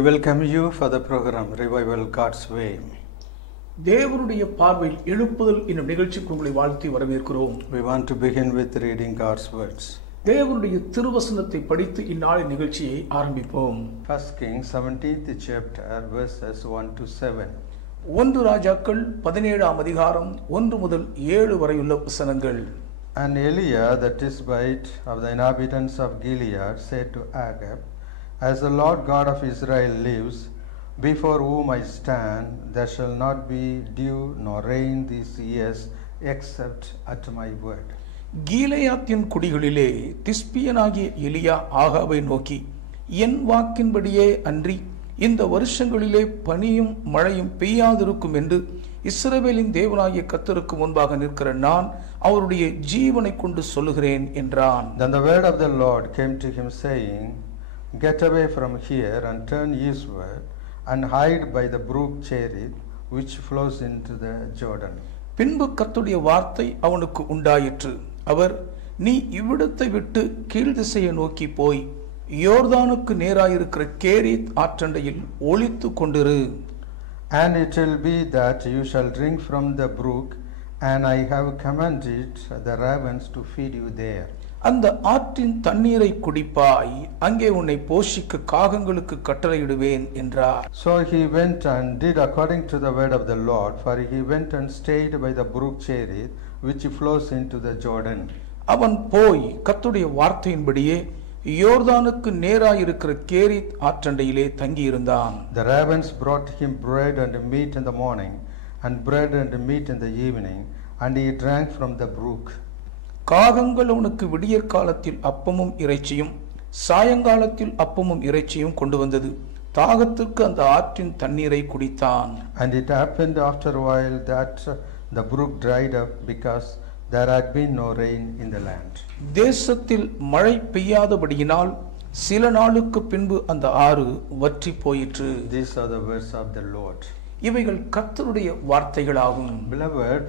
We welcome you for the program Revival God's Way. தேவனுடைய பார்வையில் எழுப்புதல் என்னும் நிகழ்ச்சிக்கு உங்களை வாழ்த்தி வரவேற்கிறோம். We want to begin with reading God's words. தேவனுடைய திருவசனத்தை படித்து இந்நாளின் நிகழ்ச்சியை ஆரம்பிப்போம். 1 Kings 17th chapter verses 1 to 7. 1 ராஜாக்கள் 17ஆம் அதிகாரம் 1 முதல் 7 வரையுள்ள வசனங்கள். And Eliah the Tishbite of the inhabitants of Gilead said to Ahab, As the Lord God of Israel lives, before whom I stand, there shall not be dew nor rain these years, except at my word. கீலேயாத்தின் குடிகளிலே திஸ்பியனாகிய எலியா ஆகாபை நோக்கி, என் வாக்கின்படியே அன்றி இந்த வருஷங்களிலே பனியும் மழையும் பெய்யாதிருக்கும் என்று இஸ்ரவேலின் தேவனாகிய கர்த்தருக்கு முன்பாக நிற்கிற நான் அவருடைய ஜீவனை கொண்டு சொல்லுகிறேன் என்றான். Then the word of the Lord came to him saying, Get away from here and turn eastward and hide by the brook Cherith, which flows into the Jordan. பின்பு கர்த்தருடைய வார்த்தை அவனுக்கு உண்டாயிற்று. அவர், நீ இவ்விடத்தை விட்டு கீழ் திசையை நோக்கி போய் யோர்தானுக்கு நேராயிருக்கிற கேரீத் ஆற்றண்டையில் ஒளித்து கொண்டிரு. And it will be that you shall drink from the brook, and I have commanded the ravens to feed you there. அந்த ஆற்றின் தண்ணீரை குடிப்பாய், அங்கே உன்னை போஷிக்க காகங்களுக்கு கட்டளையிடுவேன் என்றார். So he went and did according to the word of the Lord, for he went and stayed by the brook Cherith, which flows into the Jordan. அவன் போய் கர்த்தருடைய வார்த்தையின்படியே யோர்தானுக்கு நேராயிருக்கிற கேரீத் ஆற்றண்டையிலே தங்கியிருந்தான். The ravens brought him bread and meat in the morning, and bread and meat in the evening, and he drank from the brook. காகங்கள் அவனுக்கு விடியற் காலத்தில் அப்பமும் இறைச்சியும் சாயங்காலத்தில் அப்பமும் இறைச்சியும் கொண்டு வந்தது. தாகத்துக்கு அந்த ஆற்றின் தண்ணீரை குடித்தான். And it happened after a while that the brook dried up, because there had been no rain in the land. தேசத்தில் மழை பெய்யாதபடியினால் சில நாளுக்கு பின்பு அந்த ஆறு வற்றி போயிற்று. These are the words of the Lord. இவைகள் கர்த்தருடைய வார்த்தைகளாகும். Beloved,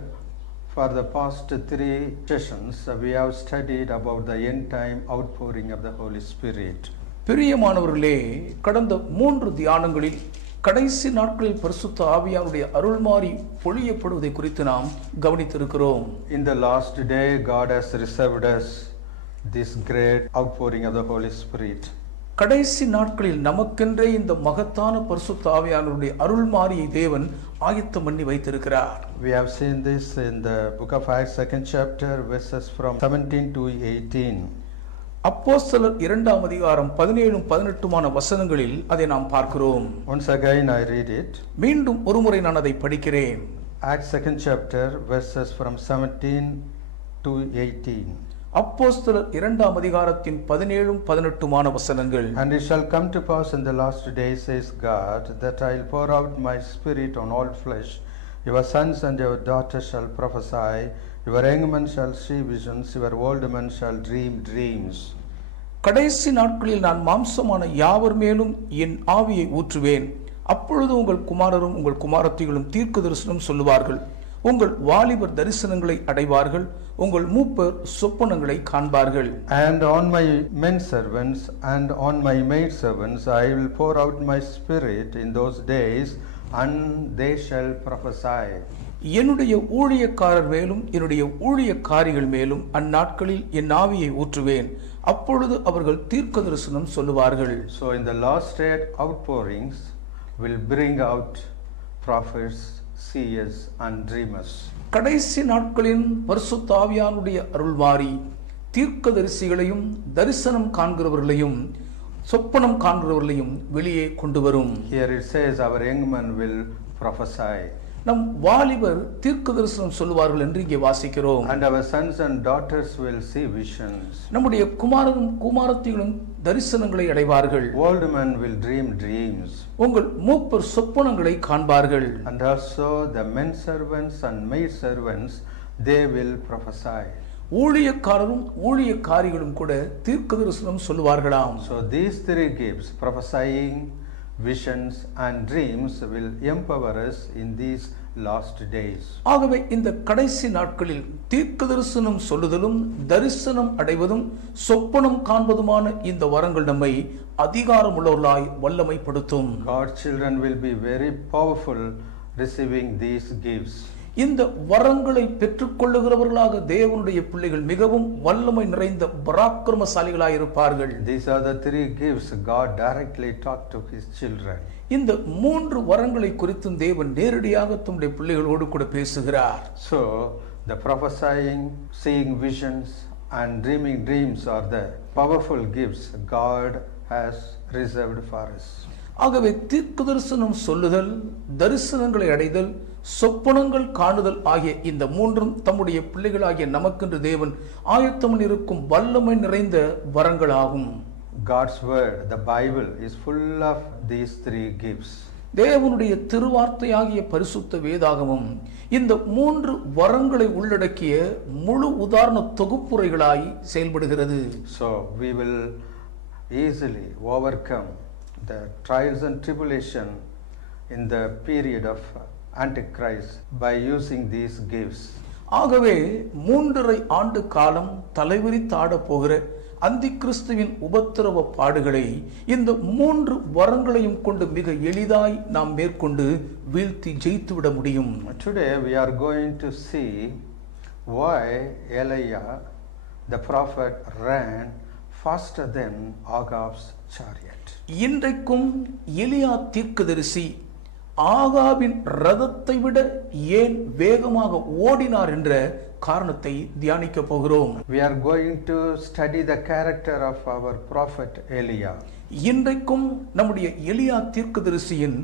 for the past 3 sessions we have studied about the end time outpouring of the Holy Spirit. பிரியமானவர்களே, கடந்த 3 தியானங்களில் கடைசி நாட்களில் பரிசுத்த ஆவியானுடைய அருள்மாறி பொழியப்படுவதை குறித்து நாம் கவனித்திருக்கிறோம். In the last day God has reserved us this great outpouring of the Holy Spirit. கடைசி நாட்களில் நமக்கென்றே இந்த மகத்தான பரிசுத்த ஆவியானுடைய அருள்மாரியை தேவன் ஆயத்தம் பண்ணி வைத்திருக்கிறார். We have seen this in the book of Acts 2nd chapter verses from 17 to 18. அப்போஸ்தலர் 2ஆம் அதிகாரம் 17-18 வசனங்களில் அதை நாம் பார்க்கிறோம். Once again I read it. மீண்டும் ஒருமுறை நான் அதை படிக்கிறேன். Acts 2nd chapter verses from 17 to 18. அப்போஸ்தலர் 2ஆம் அதிகாரத்தின் 17-18 வசனங்கள். And it shall come to pass in the last days, says God, that I will pour out my spirit on all flesh. Your sons and your daughters shall prophesy. Your young men shall see visions. Your old men shall dream dreams. கடைசி நாட்களில் நான் மாம்சமான யாவர் மேலும் என் ஆவியை ஊற்றுவேன். அப்பொழுது உங்கள் குமாரரும் உங்கள் குமாரத்திகளும் தீர்க்க தரிசனம் சொல்லுவார்கள். உங்கள் வாலிபர் தரிசனங்களை அடைவார்கள். உங்கள் மூப்பர் சொப்பனங்களை காண்பார்கள். And on my men servants and on my maid servants I will pour out my spirit in those days, and they shall prophesy. என்னுடைய ஊழியக்காரர் மேலும் என்னுடைய ஊழியக்காரிகள் மேலும் அந்நாட்களில் என் ஆவியை ஊற்றுவேன். அப்பொழுது அவர்கள் தீர்க்க தரிசனம் சொல்லுவார்கள். So in the last day outpourings will bring out prophets, seers and dreamers. கடைசி நாட்களின் பரிசுத்த ஆவியானுடைய அருள்வாரி தீர்க்கதரிசிகளையும் தரிசனம் காண்கிறவர்களையும் சொப்பனம் காண்கிறவர்களையும் வெளியே கொண்டு வரும். Here it says our young men will prophesy. நம் வாலிபர் தீர்க்க தரிசனம் சொல்லுவார்கள் என்று இங்கே வாசிக்கிறோம். And our sons and daughters will see visions. நம்முடைய குமாரரும் குமாரத்திகளும் தரிசனங்களை அடைவார்கள். Old men will dream dreams. உங்கள் மூப்பர் சொப்பனங்களை காண்பார்கள். And also the men servants and maid servants, they will prophesy. ஊழியக்காரரும் ஊழியக்காரிகளும் கூட தீர்க்க தரிசனம் சொல்லுவார்களாம். So these 3 gifts, prophesying, visions and dreams will empower us in these last days. ஆகவே இந்த கடைசி நாட்களில் தீர்க்கதரிசனம் சொல்லுதலும் தரிசனம் அடைவதும் சொப்பனம் காண்பதுமான இந்த வரங்கள் நம்மை அதிகாரமுள்ளவர்களாய் வல்லமைப்படுத்தும். God's children will be very powerful receiving these gifts. இந்த வரங்களை பெற்றுக்கொள்ளுகிறவர்களாக தேவனுடைய பிள்ளைகள் மிகவும் வல்லமை நிறைந்த பராக்கிரமசாலிகளாய் இருப்பார்கள். These are the three gifts God directly talked to his children. இந்த மூன்று வரங்களை குறித்தும் தேவன் நேரடியாக தம்முடைய பிள்ளைகளோடு கூட பேசுகிறார். So the prophesying, seeing visions and dreaming dreams are the powerful gifts God has reserved for us. ஆகவே தீர்க்கதரிசனம் சொல்லுதல், தரிசனங்களை அடைதல், சொப்பனங்கள் காணுதல் ஆகிய இந்த மூன்றும் தம்முடைய பிள்ளைகளாகிய நமக்கென்று தேவன் ஆயத்தம் இருக்கும் வல்லமை நிறைந்த வரங்களாகும். God's word, the Bible, is full of these three gifts. தேவனுடைய திருவார்த்தையாகிய பரிசுத்த வேதாகமம் இந்த மூன்று வரங்களை உள்ளடக்கிய முழு உதாரண தொகுப்புரைகளாய் செயல்படுகிறது. So we will easily overcome the trials and tribulation in the period of Antichrist by using these gifts. ஆகவே 3.5 ஆண்டு காலம் தலைவிரித்தாட போகிற அந்தி கிறிஸ்துவின் உபத்திரவ பாடுகளை இந்த மூன்று வரங்களையும் கொண்டு மிக எளிதாய் நாம் மேற்கொண்டு வீழ்த்தி ஜெயித்து விட முடியும். Today we are going to see why Elijah the prophet ran faster than Agab's chariot. இன்றைக்கும் எலியா தீர்க்கதரிசி ஆகாபின் ரதத்தை விட ஏன் வேகமாக ஓடினார் என்ற காரணத்தை தியானிக்க போகிறோம். We are going to study the character of our prophet Elijah. இன்றைக்கும் நம்முடைய எலியா தீர்க்கதரிசியின்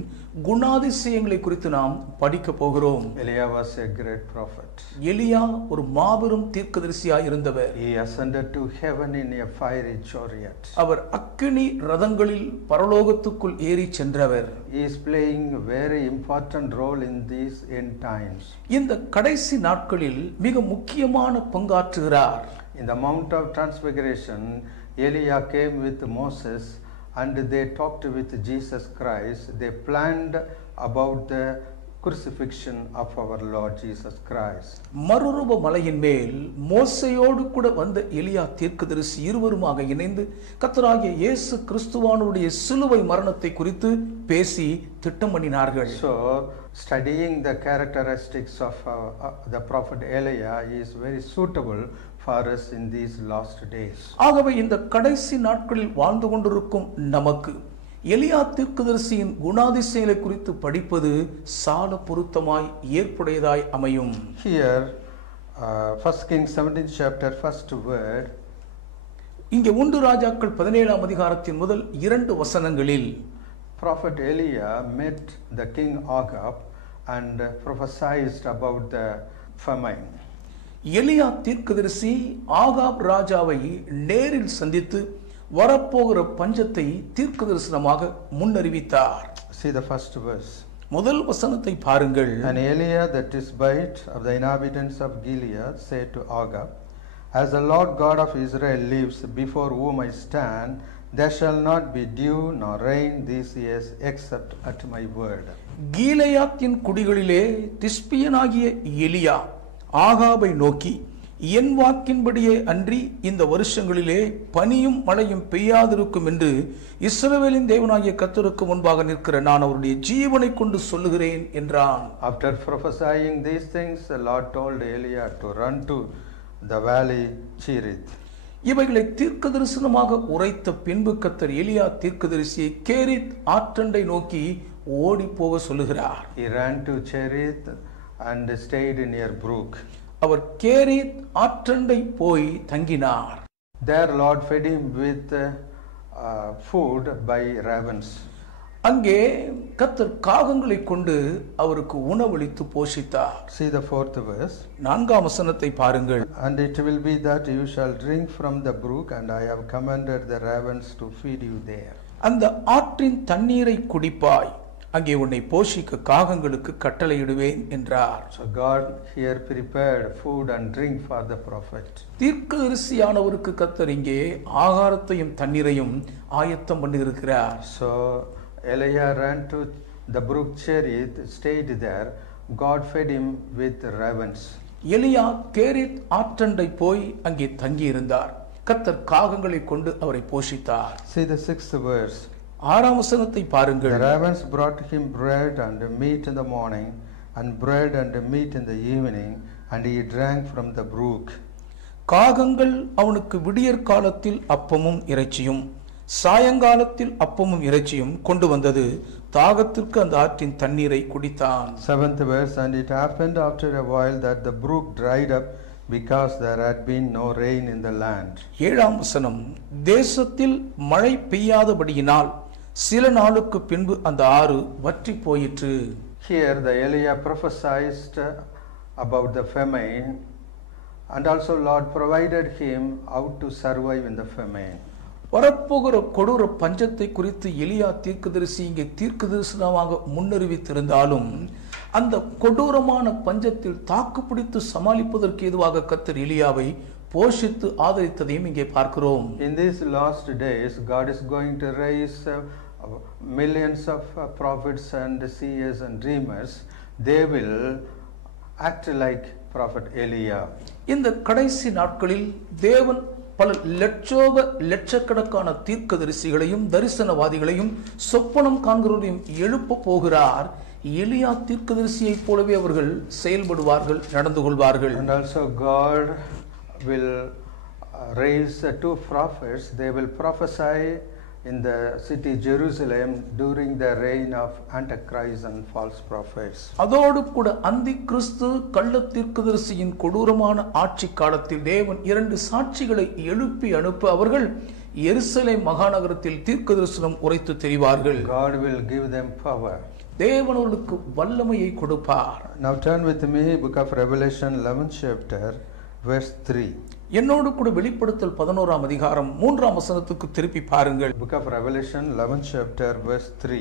குணாதிசயங்களை குறித்து நாம் படிக்க போகிறோம். Elijah was a great prophet. எலியா ஒரு மாபெரும் தீர்க்கதரிசியாய் இருந்தவர். He ascended to heaven in a fiery chariot. அவர் அக்கினி ரதங்களில் பரலோகத்துக்குள் ஏறி சென்றவர். He is playing a very important role in these end times. இந்த கடைசி நாட்களில் மிக முக்கியமான பங்காற்றுகிறார். In the Mount of Transfiguration, Elijah came with Moses and they talked with Jesus Christ. They planned about the crucifixion of our Lord Jesus Christ. மறுரூப மலையின் மேல் மோசேயோடு கூட வந்த எலியா தீர்க்கதரிசி இருவருமாக இணைந்து கர்த்தராகிய இயேசு கிறிஸ்துவானுடைய சிலுவை மரணத்தை குறித்து பேசி திட்டம் பண்ணினார்கள். So studying the characteristics of the prophet Elijah is very suitable for us in these last days. ஆகவே இந்த கடைசி நாட்களில் வாழ்ந்து கொண்டிருக்கும் நமக்கு எலியா தீர்க்கதரிசியின் குணாதிசயங்களை குறித்து படிப்பது சால பொருத்தமாய் ஏற்புடையதாய் அமையும். Here 1 Kings 17th chapter first word, இங்கே 1 ராஜாக்கள் 17ஆம் அதிகாரத்தின் முதல் 2 வசனங்களில் prophet Elijah met the king Agab and prophesied about the famine. எலியா தீர்க்கதரிசி ஆகாப் ராஜாவை நேரில் சந்தித்து வரப்போகிற பஞ்சத்தை தீர்க்கதரிசனமாக முன்னறிவித்தார். See the first verse. முதல் வசனத்தை பாருங்கள். And Elijah the Tishbite of the inhabitants of Gilead said to Agab, as the Lord God of Israel lives, before whom I stand, there shall not be dew nor rain these years except at my word. கீலேயாத்தின் குடிகளிலே திஸ்பியனாகிய எலியா ஆகாபை நோக்கி, என் வாக்கின்படியே அன்றி இந்த வருஷங்களிலே பனியும் மழையும் பெய்யாதிருக்கும் என்று இஸ்ரவேலின் தேவனாகிய கர்த்தருக்கு முன்பாக நிற்கிற நான் அவருடைய ஜீவனை கொண்டு சொல்லுகிறேன் என்றான். After prophesying these things, the Lord told Elijah to run to the valley Cherith. இவைகளை தீர்க்க தரிசனமாக உரைத்த பின்பு கர்த்தர் எலியா தீர்க்கதரிசியை கேரித் ஆற்றண்டை நோக்கி ஓடி போக சொல்லுகிறார். He ran to Cherith and stayed near brook. அவர் கேரித் ஆற்றண்டை போய் தங்கினார். There Lord fed him with food by ravens. அங்கே கர்த்தர் காகங்களை கொண்டு அவருக்கு உணவளித்து போஷித்தார். See the 4th verse. 4ஆம் வசனத்தை பாருங்கள். And it will be that you shall drink from the brook, and I have commanded the ravens to feed you there. அந்த ஆற்றின் தண்ணீரை குடிப்பாய், அங்கே உன்னை போஷிக்க காகங்களுக்கு கட்டளையிடுவேன் என்றார். So God here prepared food and drink for the prophet. தீர்க்கதரிசியானவருக்கு கர்த்தர் இங்கே ஆகாரத்தையும் தண்ணீரையும் ஆயத்தம் பண்ணி இருக்கிறார். So Elijah ran to the brook Cherith, stayed there. God fed him with ravens. எலியா கேரித் ஆற்றண்டை போய் அங்கே தங்கியிருந்தார். கர்த்தர் காகங்களை கொண்டு அவரை போஷித்தார். See the 6th verse. 6ஆம் வசனத்தை பாருங்கள். The ravens brought him bread and meat in the morning, and bread and meat in the evening, and he drank from the brook. காகங்கள் அவனுக்கு விடியற் காலத்தில் அப்பமும் இறைச்சியும் சாயங்காலத்தில் அப்பமும் இறைச்சியும் கொண்டு வந்தது. தாகத்திற்கு அந்த ஆற்றின் தண்ணீரை குடித்தான். 7th verse. And it happened after a while that the brook dried up, because there had been no rain in the land. 7ஆம் வசனம். தேசத்தில் மழை பெய்யாதபடியினால் சில நாளுக்கு பின்பு அந்த ஆறு வற்றி போயிற்று. Here the Elijah prophesied about the famine, and also Lord provided him how to survive in the famine. வரப்போகிற கொடூர பஞ்சத்தை குறித்து எலியா தீர்க்கதரிசி இங்கே தீர்க்கதரிசனமாக முன்னறிவித்திருந்தாலும் அந்த கொடூரமான பஞ்சத்தில் தாக்குப்பிடித்து சமாளிப்பதற்கு ஏதுவாக கர்த்தர் எலியாவை போஷித்து ஆதரித்ததையும் இங்கே பார்க்கிறோம். In these last days, God is going to raise millions of prophets and seers and dreamers. They will act like prophet Elijah. இந்த கடைசி நாட்களில் தேவன் பல லட்சக்கணக்கான தீர்க்கதரிசிகளையும் தரிசனவாதிகளையும் சொப்பனம் காண்கிறவரையும் எழுப்ப போகிறார். எலியா தீர்க்கதரிசியைப் போலவே அவர்கள் செயல்படுவார்கள், நடந்து கொள்வார்கள். And also God will raise 2 prophets. They will prophesy in the city Jerusalem during the reign of Antichrist and false prophets. அதோடு கூட அந்தி கிறிஸ்து கள்ள தீர்க்கதரிசியின் கொடூரமான ஆட்சி காலத்தில் தேவன் 2 சாட்சிகளை எழுப்பி அனுப்ப அவர்கள் எருசலேம் மகாநகரத்தில் தீர்க்கதரிசனம் உரைத்து தெரிவார்கள். God will give them power. தேவன் அவர்களுக்கு வல்லமையை கொடுப்பார். Now turn with me book of Revelation 11th chapter verse 3. என்னோடு கூட வெளிப்படுத்தல் 11ஆம் அதிகாரம் 3ஆம் வசனத்துக்கு திருப்பி பாருங்கள். Book of Revelation 11th chapter verse 3.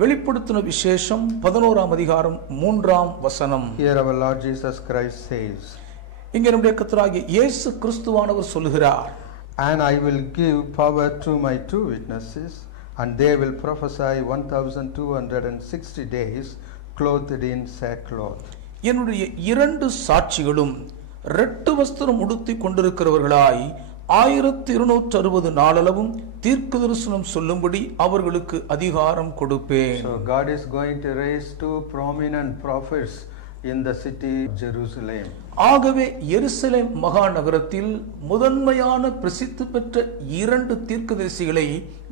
வெளிப்படுத்தின விசேஷம் 11ஆம் அதிகாரம் 3ஆம் வசனம். Here our Lord Jesus Christ says, இங்கே நம்முடைய கர்த்தராகிய இயேசு கிறிஸ்துவானவர் சொல்லுகிறார், and I will give power to my 2 witnesses, and they will prophesy 1260 days, clothed in sackcloth. என்னுடைய 2 சாட்சிகளும் ரெட்டு வஸ்திரம் உடுத்தி கொண்டிருக்கிறவர்களாய் 1260 நாளளவும் தீர்க்க தரிசனம் சொல்லும்படி அவர்களுக்கு அதிகாரம் கொடுப்பேன். So God is going to raise 2 prominent prophets in the city of Jerusalem. ஆகவே எருசலேம் மகாநகரத்தில் முதன்மையான பிரசித்தி பெற்ற 2 தீர்க்கதரிசிகளை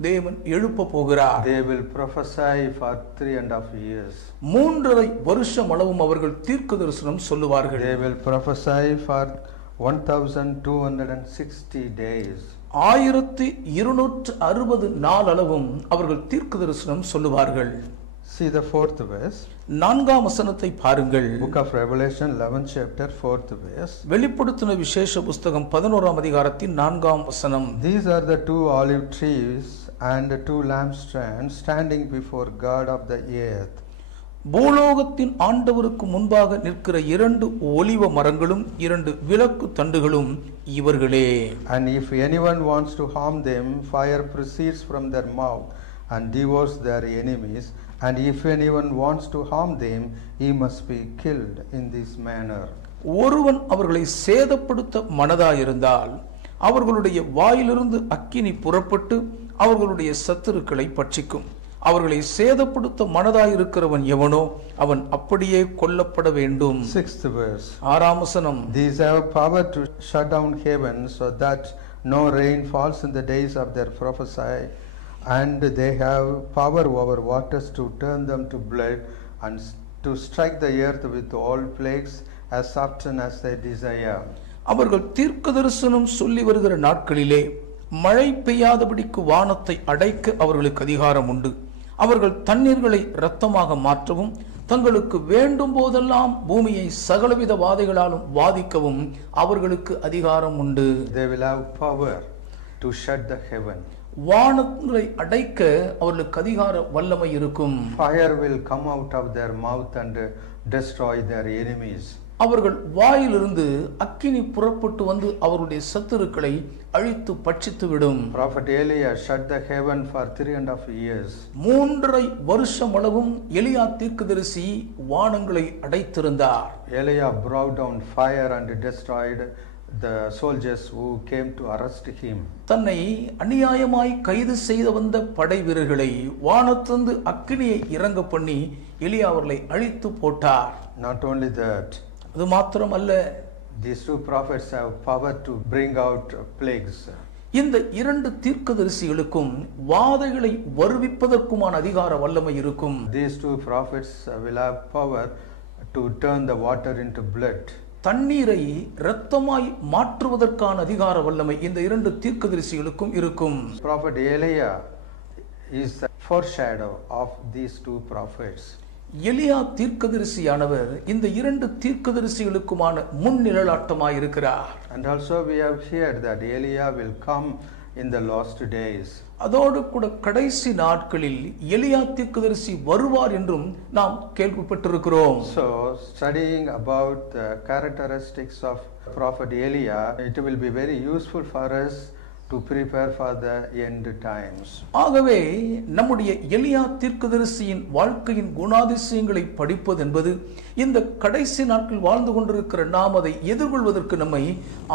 தேவன் எழுப்ப போகிறார். They will prophesy for 3.5 years. 3.5 வருஷம் அளவும் அவர்கள் தீர்க்க தரிசனம் சொல்லுவார்கள். They will prophesy for 1260 days. 1260 நாள் அளவும் அவர்கள் தீர்க்க தரிசனம் சொல்லுவார்கள். See the 4th verse. 4ஆம் வசனத்தை பாருங்கள். Book of Revelation 11th chapter 4th verse. வெளிப்படுத்தின விசேஷ புஸ்தகம் 11ஆம் அதிகாரத்தின் 4ஆம் வசனம். These are the 2 olive trees and 2 lampstands standing before God of the earth. பூலோகத்தின் ஆண்டவருக்கு முன்பாக நிற்கிற 2 ஒலிவ மரங்களும் 2 விளக்கு தண்டுகளும் இவர்களே. And if anyone wants to harm them, fire proceeds from their mouth and devours their enemies. And if anyone wants to harm them, he must be killed in this manner. ஒருவன் அவர்களை சேதப்படுத்த மனதாயிருந்தால் அவர்களுடைய வாயிலிருந்து அக்கினி புறப்பட்டு அவர்களுடைய சத்துருக்களை பட்சிக்கும். அவர்களை சேதப்படுத்த மனதாயிருக்கிறவன் எவனோ அவன் அப்படியே கொல்லப்பட வேண்டும். 6th verse. 6ஆம் வசனம். These have power to shut down heaven so that no rain falls in the days of their prophecy. And they have power over waters to turn them to blood, and to strike the earth with all plagues as often as they desire. அவர்கள் தீர்க்க தரிசனம் சொல்லி வருகிற நாட்களிலே மழை பெய்யாதபடிக்கு வானத்தை அடைக்க அவர்களுக்கு அதிகாரம் உண்டு. அவர்கள் தண்ணீர்களை இரத்தமாக மாற்றவும் தங்களுக்கு வேண்டும் போதெல்லாம் பூமியை சகலவித வாதைகளாலும் வாதிக்கவும் அவர்களுக்கு அதிகாரம் உண்டு. They will have power to shut the heaven. வானங்களை அடைக்க அவர்களுக்கு அதிகார வல்லமை இருக்கும். Fire will come out of their mouth and destroy their enemies. அவர்கள் வாயிலிருந்து அக்கினி புறப்பட்டு வந்து அவருடைய சத்துருக்களை அழித்து பட்சித்துவிடும். Prophet Elijah shut the heaven for 3.5 years. 3.5 வருஷம் அளவும் எலியா தீர்க்கதரிசி வானங்களை அடைத்திருந்தார். Elijah brought down fire and destroyed the soldiers who came to arrest him. தன்னை அநியாயமாய் கைது செய்து வந்த படை வீரர்களை வானத்திலிருந்து அக்கினியை இறங்க பண்ணி எலியா அவர்களை அழித்து போட்டார். Not only that, அது மாத்திரமல்ல, these two prophets have power to bring out plagues. இந்த 2 தீர்க்கதரிசிகளுக்கும் வாதைகளை வருவிப்பதற்குமான அதிகார வல்லமை இருக்கும். These two prophets will have power to turn the water into blood. தண்ணீரை இரத்தமாய் மாற்றுவதற்கான அதிகார வல்லமை இந்த 2 தீர்க்கதரிசிகளுக்கும் இருக்கும். Prophet Elijah is the foreshadow of these two prophets. எலியா தீர்க்கதரிசியானவர் இந்த 2 தீர்க்கதரிசிகளுக்குமான முன்னிழலாட்டமாய் இருக்கிறார். And also we have heard that Elijah will come in the last days. அதோடு கூட கடைசி நாட்களில் எலியா தீர்க்கதரிசி வருவார் என்றும் நாம் கேள்விப்பட்டிருக்கிறோம். So studying about the characteristics of Prophet Elijah, it will be very useful for us to prepare for the end times. ஆகவே நம்முடைய எலியா தீர்க்கதரிசியின் வாழ்க்கையின் குணாதிசயங்களை படிப்பது என்பது இந்த கடைசி நாட்கள் வாழ்ந்து கொண்டிருக்கிற நாம் அதை எதிர்கொள்வதற்கு நம்மை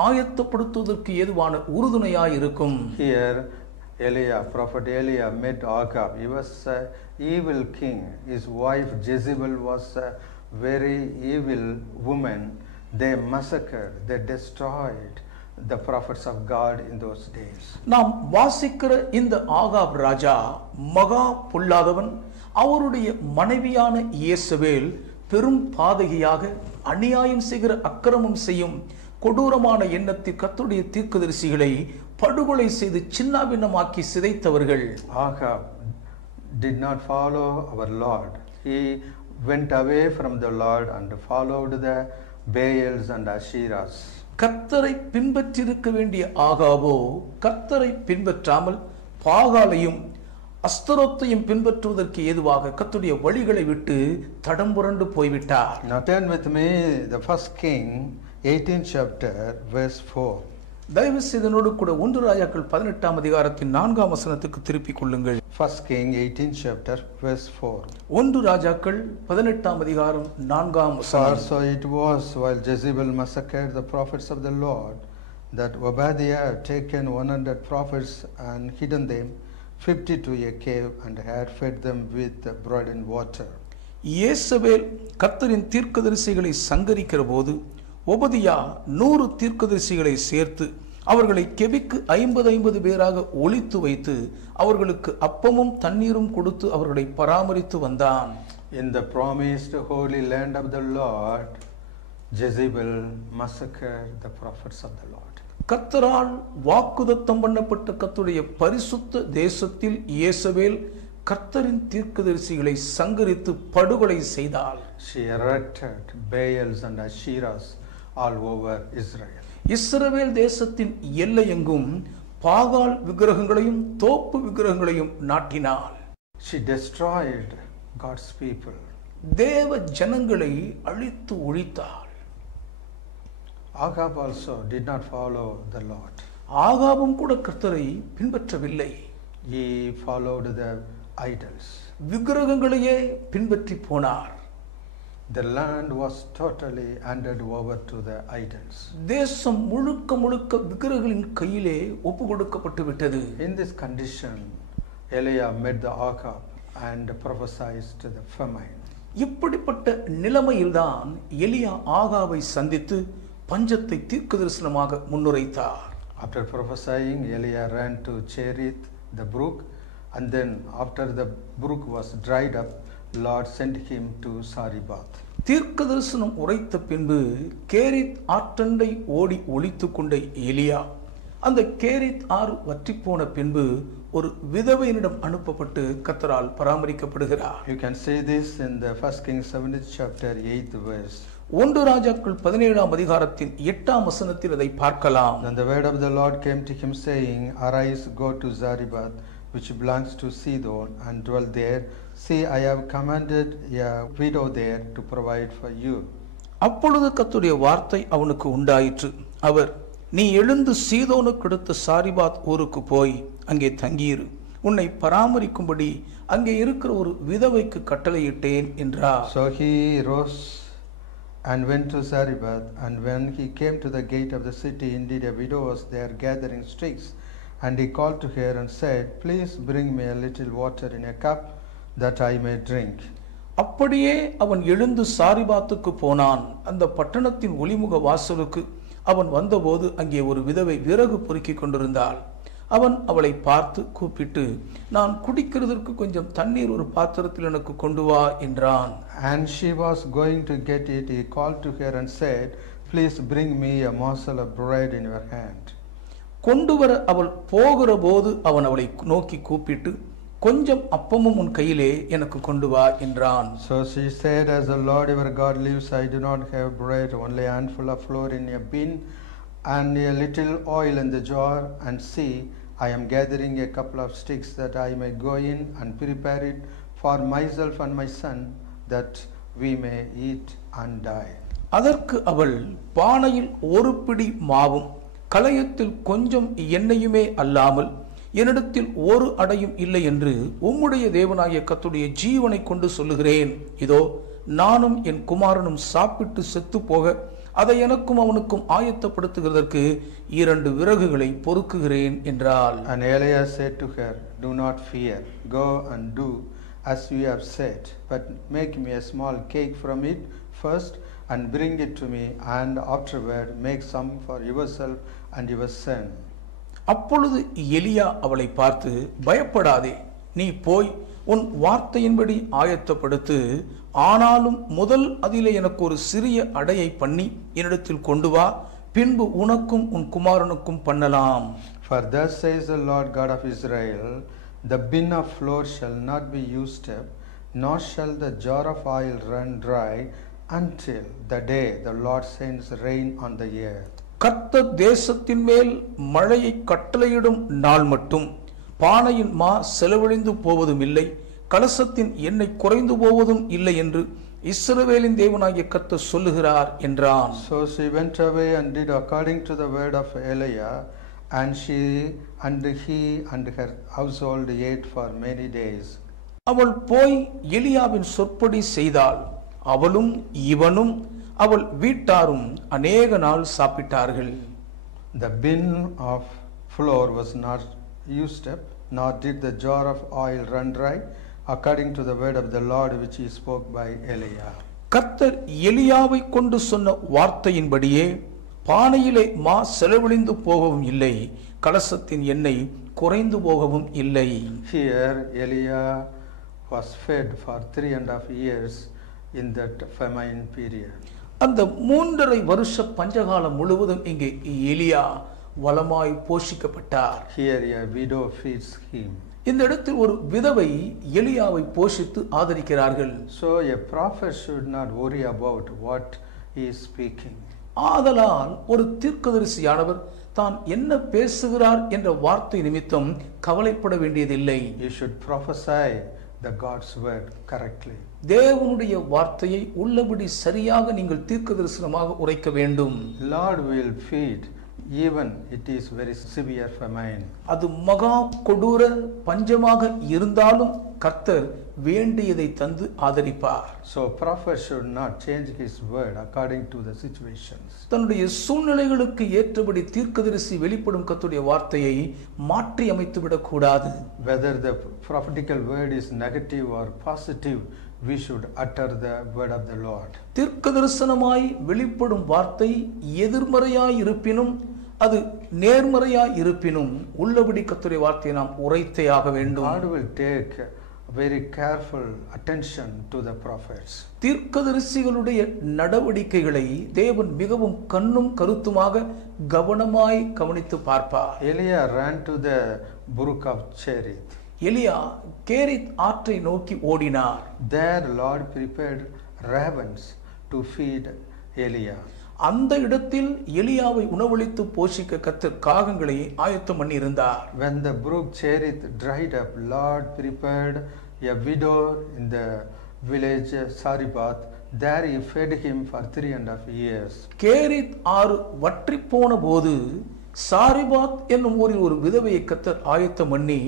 ஆயத்தப்படுத்துவதற்கு ஏதுவான உறுதுணையாய் இருக்கும். Here Prophet Elijah met Ahab. He was an evil king. His wife Jezebel was a very evil woman. They massacred, they destroyed the prophets of God in those days. நாம் வாசிக்கிற இந்த ஆகாப் ராஜா மகா பொல்லாதவன். அவருடைய மனைவியான இயேசபேல் பெரும் பாதகியாக, அநியாயம் செய்கிற, அக்கிரமம் செய்யும் கொடூரமான எண்ணத்தில் கர்த்தருடைய தீர்க்கதரிசிகளை படுகொலை செய்து சின்னாபின்னமாக்கி சிதைத்தவர்கள். Ahab did not follow our Lord. He went away from the Lord and followed the Baals and Asherahs. கர்த்தரை பின்பற்றிருக்க வேண்டிய ஆகாபோ கர்த்தரை பின்பற்றாமல் பாகாலையும் அஸ்தரோத்தையும் பின்பற்றுவதற்கு ஏதுவாக கர்த்தருடைய வழிகளை விட்டு தடம் புரண்டு போய்விட்டார். Now turn with me the 1 King 18th chapter verse 4. தயவு செய்தனோடு கூட 1 ராஜாக்கள் 18ஆம் அதிகாரத்தின் 4ஆம் வசனத்துக்கு திருப்பிக் கொள்ளுங்கள். 1 King 18th chapter verse 4. 1 ராஜாக்கள் 18ஆம் அதிகாரம் 4ஆம் வசனம். So it was while Jezebel massacred the prophets of the Lord that Obadiah had taken 100 prophets and hidden them 50 to a cave and had fed them with bread and water. இயேசபேல் கர்த்தரின் தீர்க்கதரிசிகளை சங்கரிக்கிற போது ஒபதியா 100 தீர்க்கதரிசிகளை சேர்த்து அவர்களை கெபிக்கு 50 பேராக ஒளித்து வைத்து அவர்களுக்கு அப்பமும் தண்ணீரும் கொடுத்து அவர்களை பராமரித்து வந்தான். In the promised holy land of the Lord, Jezebel massacred the prophets of the Lord. கர்த்தரால் வாக்குதத்தம் பண்ணப்பட்ட கர்த்தருடைய பரிசுத்த தேசத்தில் இயேசபேல் கர்த்தரின் தீர்க்கதரிசிகளை சங்கரித்து படுகொலை செய்தாள். She erected Baals and Asherahs all over Israel. இஸ்ரவேல் தேசத்தின் எல்லையெங்கும் பாகால் விக்கிரகங்களையும் தோப்பு விக்கிரகங்களையும் நாட்டினாள். She destroyed God's people. தேவ ஜனங்களை அழித்து ஒழித்தாள். Ahab also did not follow the Lord. ஆகாபும் கூட கர்த்தரை பின்பற்றவில்லை. He followed the idols. விக்கிரகங்களையே பின்பற்றி போனார். The land was totally handed over to the idols. தேசம் முழுக்க விக்கிரகங்களின் கையிலே ஒப்பு கொடுக்கப்பட்டு விட்டது. In this condition, Elijah met the Ahab and prophesied the famine. இப்படிப்பட்ட நிலைமையில்தான் எலியா ஆகாபை சந்தித்து பஞ்சத்தை தீர்க்கதரிசனமாக முன்னுரைத்தார். After prophesying, Elijah ran to Cherith, the brook, and then after the brook was dried up, Lord sent him to Sarephath. தீர்க்கதரிசனம் உரைத்த பின்பு Cherith ஆற்றண்டை ஓடி ஒளித்து கொண்ட எலியா அந்த கேரித் ஆறு வற்றி போன பின்பு ஒரு விதவையினிடம் அனுப்பப்பட்டு கர்த்தரால் பராமரிக்கப்படுகிறார். You can see this in the 1 Kings 7th chapter 8th verse. 1 ராஜாக்கள் 17ஆம் அதிகாரத்தின் 8ஆம் வசனத்தில் அதை பார்க்கலாம். Then the word of the Lord came to him saying, Arise, go to Zarephath, which belongs to Sidon, and dwell there. See, I have commanded a widow there to provide for you. அப்பொழுது கர்த்தருடைய வார்த்தை அவனுக்கு உண்டாயிற்று. அவர், நீ எழுந்து சீதோனுக்கு அடுத்த சாரிபாத் ஊருக்கு போய் அங்கே தங்கியிரு. உன்னை பராமரிக்கும்படி அங்கே இருக்கிற ஒரு விதவைக்கு கட்டளையிட்டேன் என்றார். So he rose and went to Zarephath, and when he came to the gate of the city, indeed a widow was there gathering sticks, and he called to her and said, Please bring me a little water in a cup that I may drink. அப்படியே அவன் எழுந்து சாரிபாத்துக்கு போனான். அந்த பட்டணத்தின் ஒளிமுக வாசலுக்கு அவன் வந்தபோது அங்கே ஒரு விதவை விறகு பொறுக்கிக் கொண்டிருந்தாள். அவன் அவளை பார்த்து கூப்பிட்டு, நான் குடிக்கிறதற்கு கொஞ்சம் தண்ணீர் ஒரு பாத்திரத்தில் எனக்கு கொண்டு வா என்றான். And she was going to get it. He called to her and said, Please bring me a morsel of bread in your hand. கொண்டு வர அவள் போகிற போது அவன் அவளை நோக்கி கூப்பிட்டு, கொஞ்சம் அப்பமும் உன் கையிலே எனக்கு கொண்டு வா என்றான். So she said, As the Lord your God lives, I do not have bread, only a handful of flour in a bin and a little oil in the jar, and see, I am gathering a couple of sticks that I may go in and prepare it for myself and my son, that we may eat and die. அதற்கு அவள், பானையில் ஒரு பிடி மாவும் கலயத்தில் கொஞ்சம் எண்ணெயுமே அல்லாமல் என்னிடத்தில் ஒரு அடையும் இல்லை என்று உம்முடைய தேவனாகிய கர்த்தருடைய ஜீவனை கொண்டு சொல்லுகிறேன். இதோ நானும் என் குமாரனும் சாப்பிட்டு செத்து போக அதை எனக்கும் அவனுக்கும் ஆயத்தப்படுத்துகிறதற்கு 2 விறகுகளை பொறுக்குகிறேன் என்றாள். And Eliah said to her, Do not fear, go and do as you have said, but make me a small cake from it first and bring it to me, and afterward make some for yourself and your son. அப்பொழுது எலியா அவளை பார்த்து, பயப்படாதே, நீ போய் உன் வார்த்தையின்படி ஆயத்தப்படுத்து. ஆனாலும் முதல் அதிலே எனக்கு ஒரு சிறிய அடையை பண்ணி என்னிடத்தில் கொண்டு வா, பின்பு உனக்கும் உன் குமாரனுக்கும் பண்ணலாம். For thus says the Lord God of Israel, the bin of flour shall not be used up, nor shall the jar of oil run dry, until the day the Lord sends rain on the earth. கர்த்தர் தேசத்தின் மேல் மழையை கட்டளையிடும் நாள் மட்டும் பானையின் மா செலவழிந்து போவதும் இல்லை, கலசத்தின் எண்ணெய் குறைந்து போவதும் இல்லை என்று இஸ்ரவேலின் தேவனாகிய கர்த்தர் சொல்லுகிறார் என்றான். So she went away and did according to the word of Eliah, and she and he and her household ate for many days. அவள் போய் எலியாவின் சொற்படி செய்தாள். அவளும் இவனும் அவள் வீட்டாரும் அநேக நாள் சாப்பிட்டார்கள். The bin of flour was not used up, nor did the jar of oil run dry, according to the word of the Lord which he spoke by Eliah. கர்த்தர் எலியாவை கொண்டு சொன்ன வார்த்தையின்படியே பானையிலே மா செலவழிந்து போகவும் இல்லை, கலசத்தின் எண்ணெய் குறைந்து போகவும் இல்லை. Here Eliah was fed for 3.5 years in that famine period. அந்த 3.5 வருஷ பஞ்சகாலம் முழுவதும் இங்கே எலியா வளமாய் போஷிக்கப்பட்டார். Here a widow feeds him. இந்த இடத்தில் ஒரு விதவை எலியாவை போஷித்து ஆதரிக்கிறார்கள். So a prophet should not worry about what he is speaking. ஆதலால் ஒரு தீர்க்கதரிசியானவர் தான் என்ன பேசுகிறார் என்ற வார்த்தை நிமித்தம் கவலைப்பட வேண்டியதில்லை. You should prophesy the God's word correctly. தேவனுடைய வார்த்தையை உள்ளபடி சரியாக நீங்கள் தீர்க்கதரிசனமாக உரைக்க வேண்டும். Lord will feed even it is very severe famine. அது மகா கொடூர பஞ்சமாக இருந்தாலும் கர்த்தர் வேண்டியதை தந்து ஆதரிப்பார். So prophet should not change his word according to the situations. தன்னுடைய சூழ்நிலைகளுக்கு ஏற்றபடி தீர்க்கதரிசி வெளிப்படும் கர்த்தருடைய வார்த்தையை மாற்றி அமைத்து விடக் கூடாது. Whether the prophetical word is negative or positive, we should utter the word of the Lord. தீர்க்கதரிசனமாய் வெளிப்படும் வார்த்தை எதிர்மறையாய் இருப்பினும் அது நேர்மறையாய் இருப்பினும் உள்ளபடி கர்த்தருடைய வார்த்தையை நாம் உரைத்தே ஆக வேண்டும். God will take very careful attention to the prophets. தீர்க்கதரிசிகளுடைய நடவடிக்கைகளை தேவன் மிகவும் கண்ணும் கருத்துமாக கவனமாய் கவனித்து பார்ப்பார். Eliah ran to the brook of Cherith. எலியா கேரித் ஆற்றை நோக்கி ஓடினார். There Lord prepared ravens to feed Eliah. அந்த இடத்தில் எலியாவை உணவளித்து போஷிக்க கர்த்தர் காகங்களை ஆயத்தம் பண்ணி இருந்தார். When the brook Cherith dried up, Lord prepared a widow in the village Sarephath there he fed him for 3.5 years. Cherith ஆறு வற்றி போன போது சாரிபாத் என்னும் ஊரில் ஒரு விதவையை கர்த்தர் ஆயத்தம் பண்ணி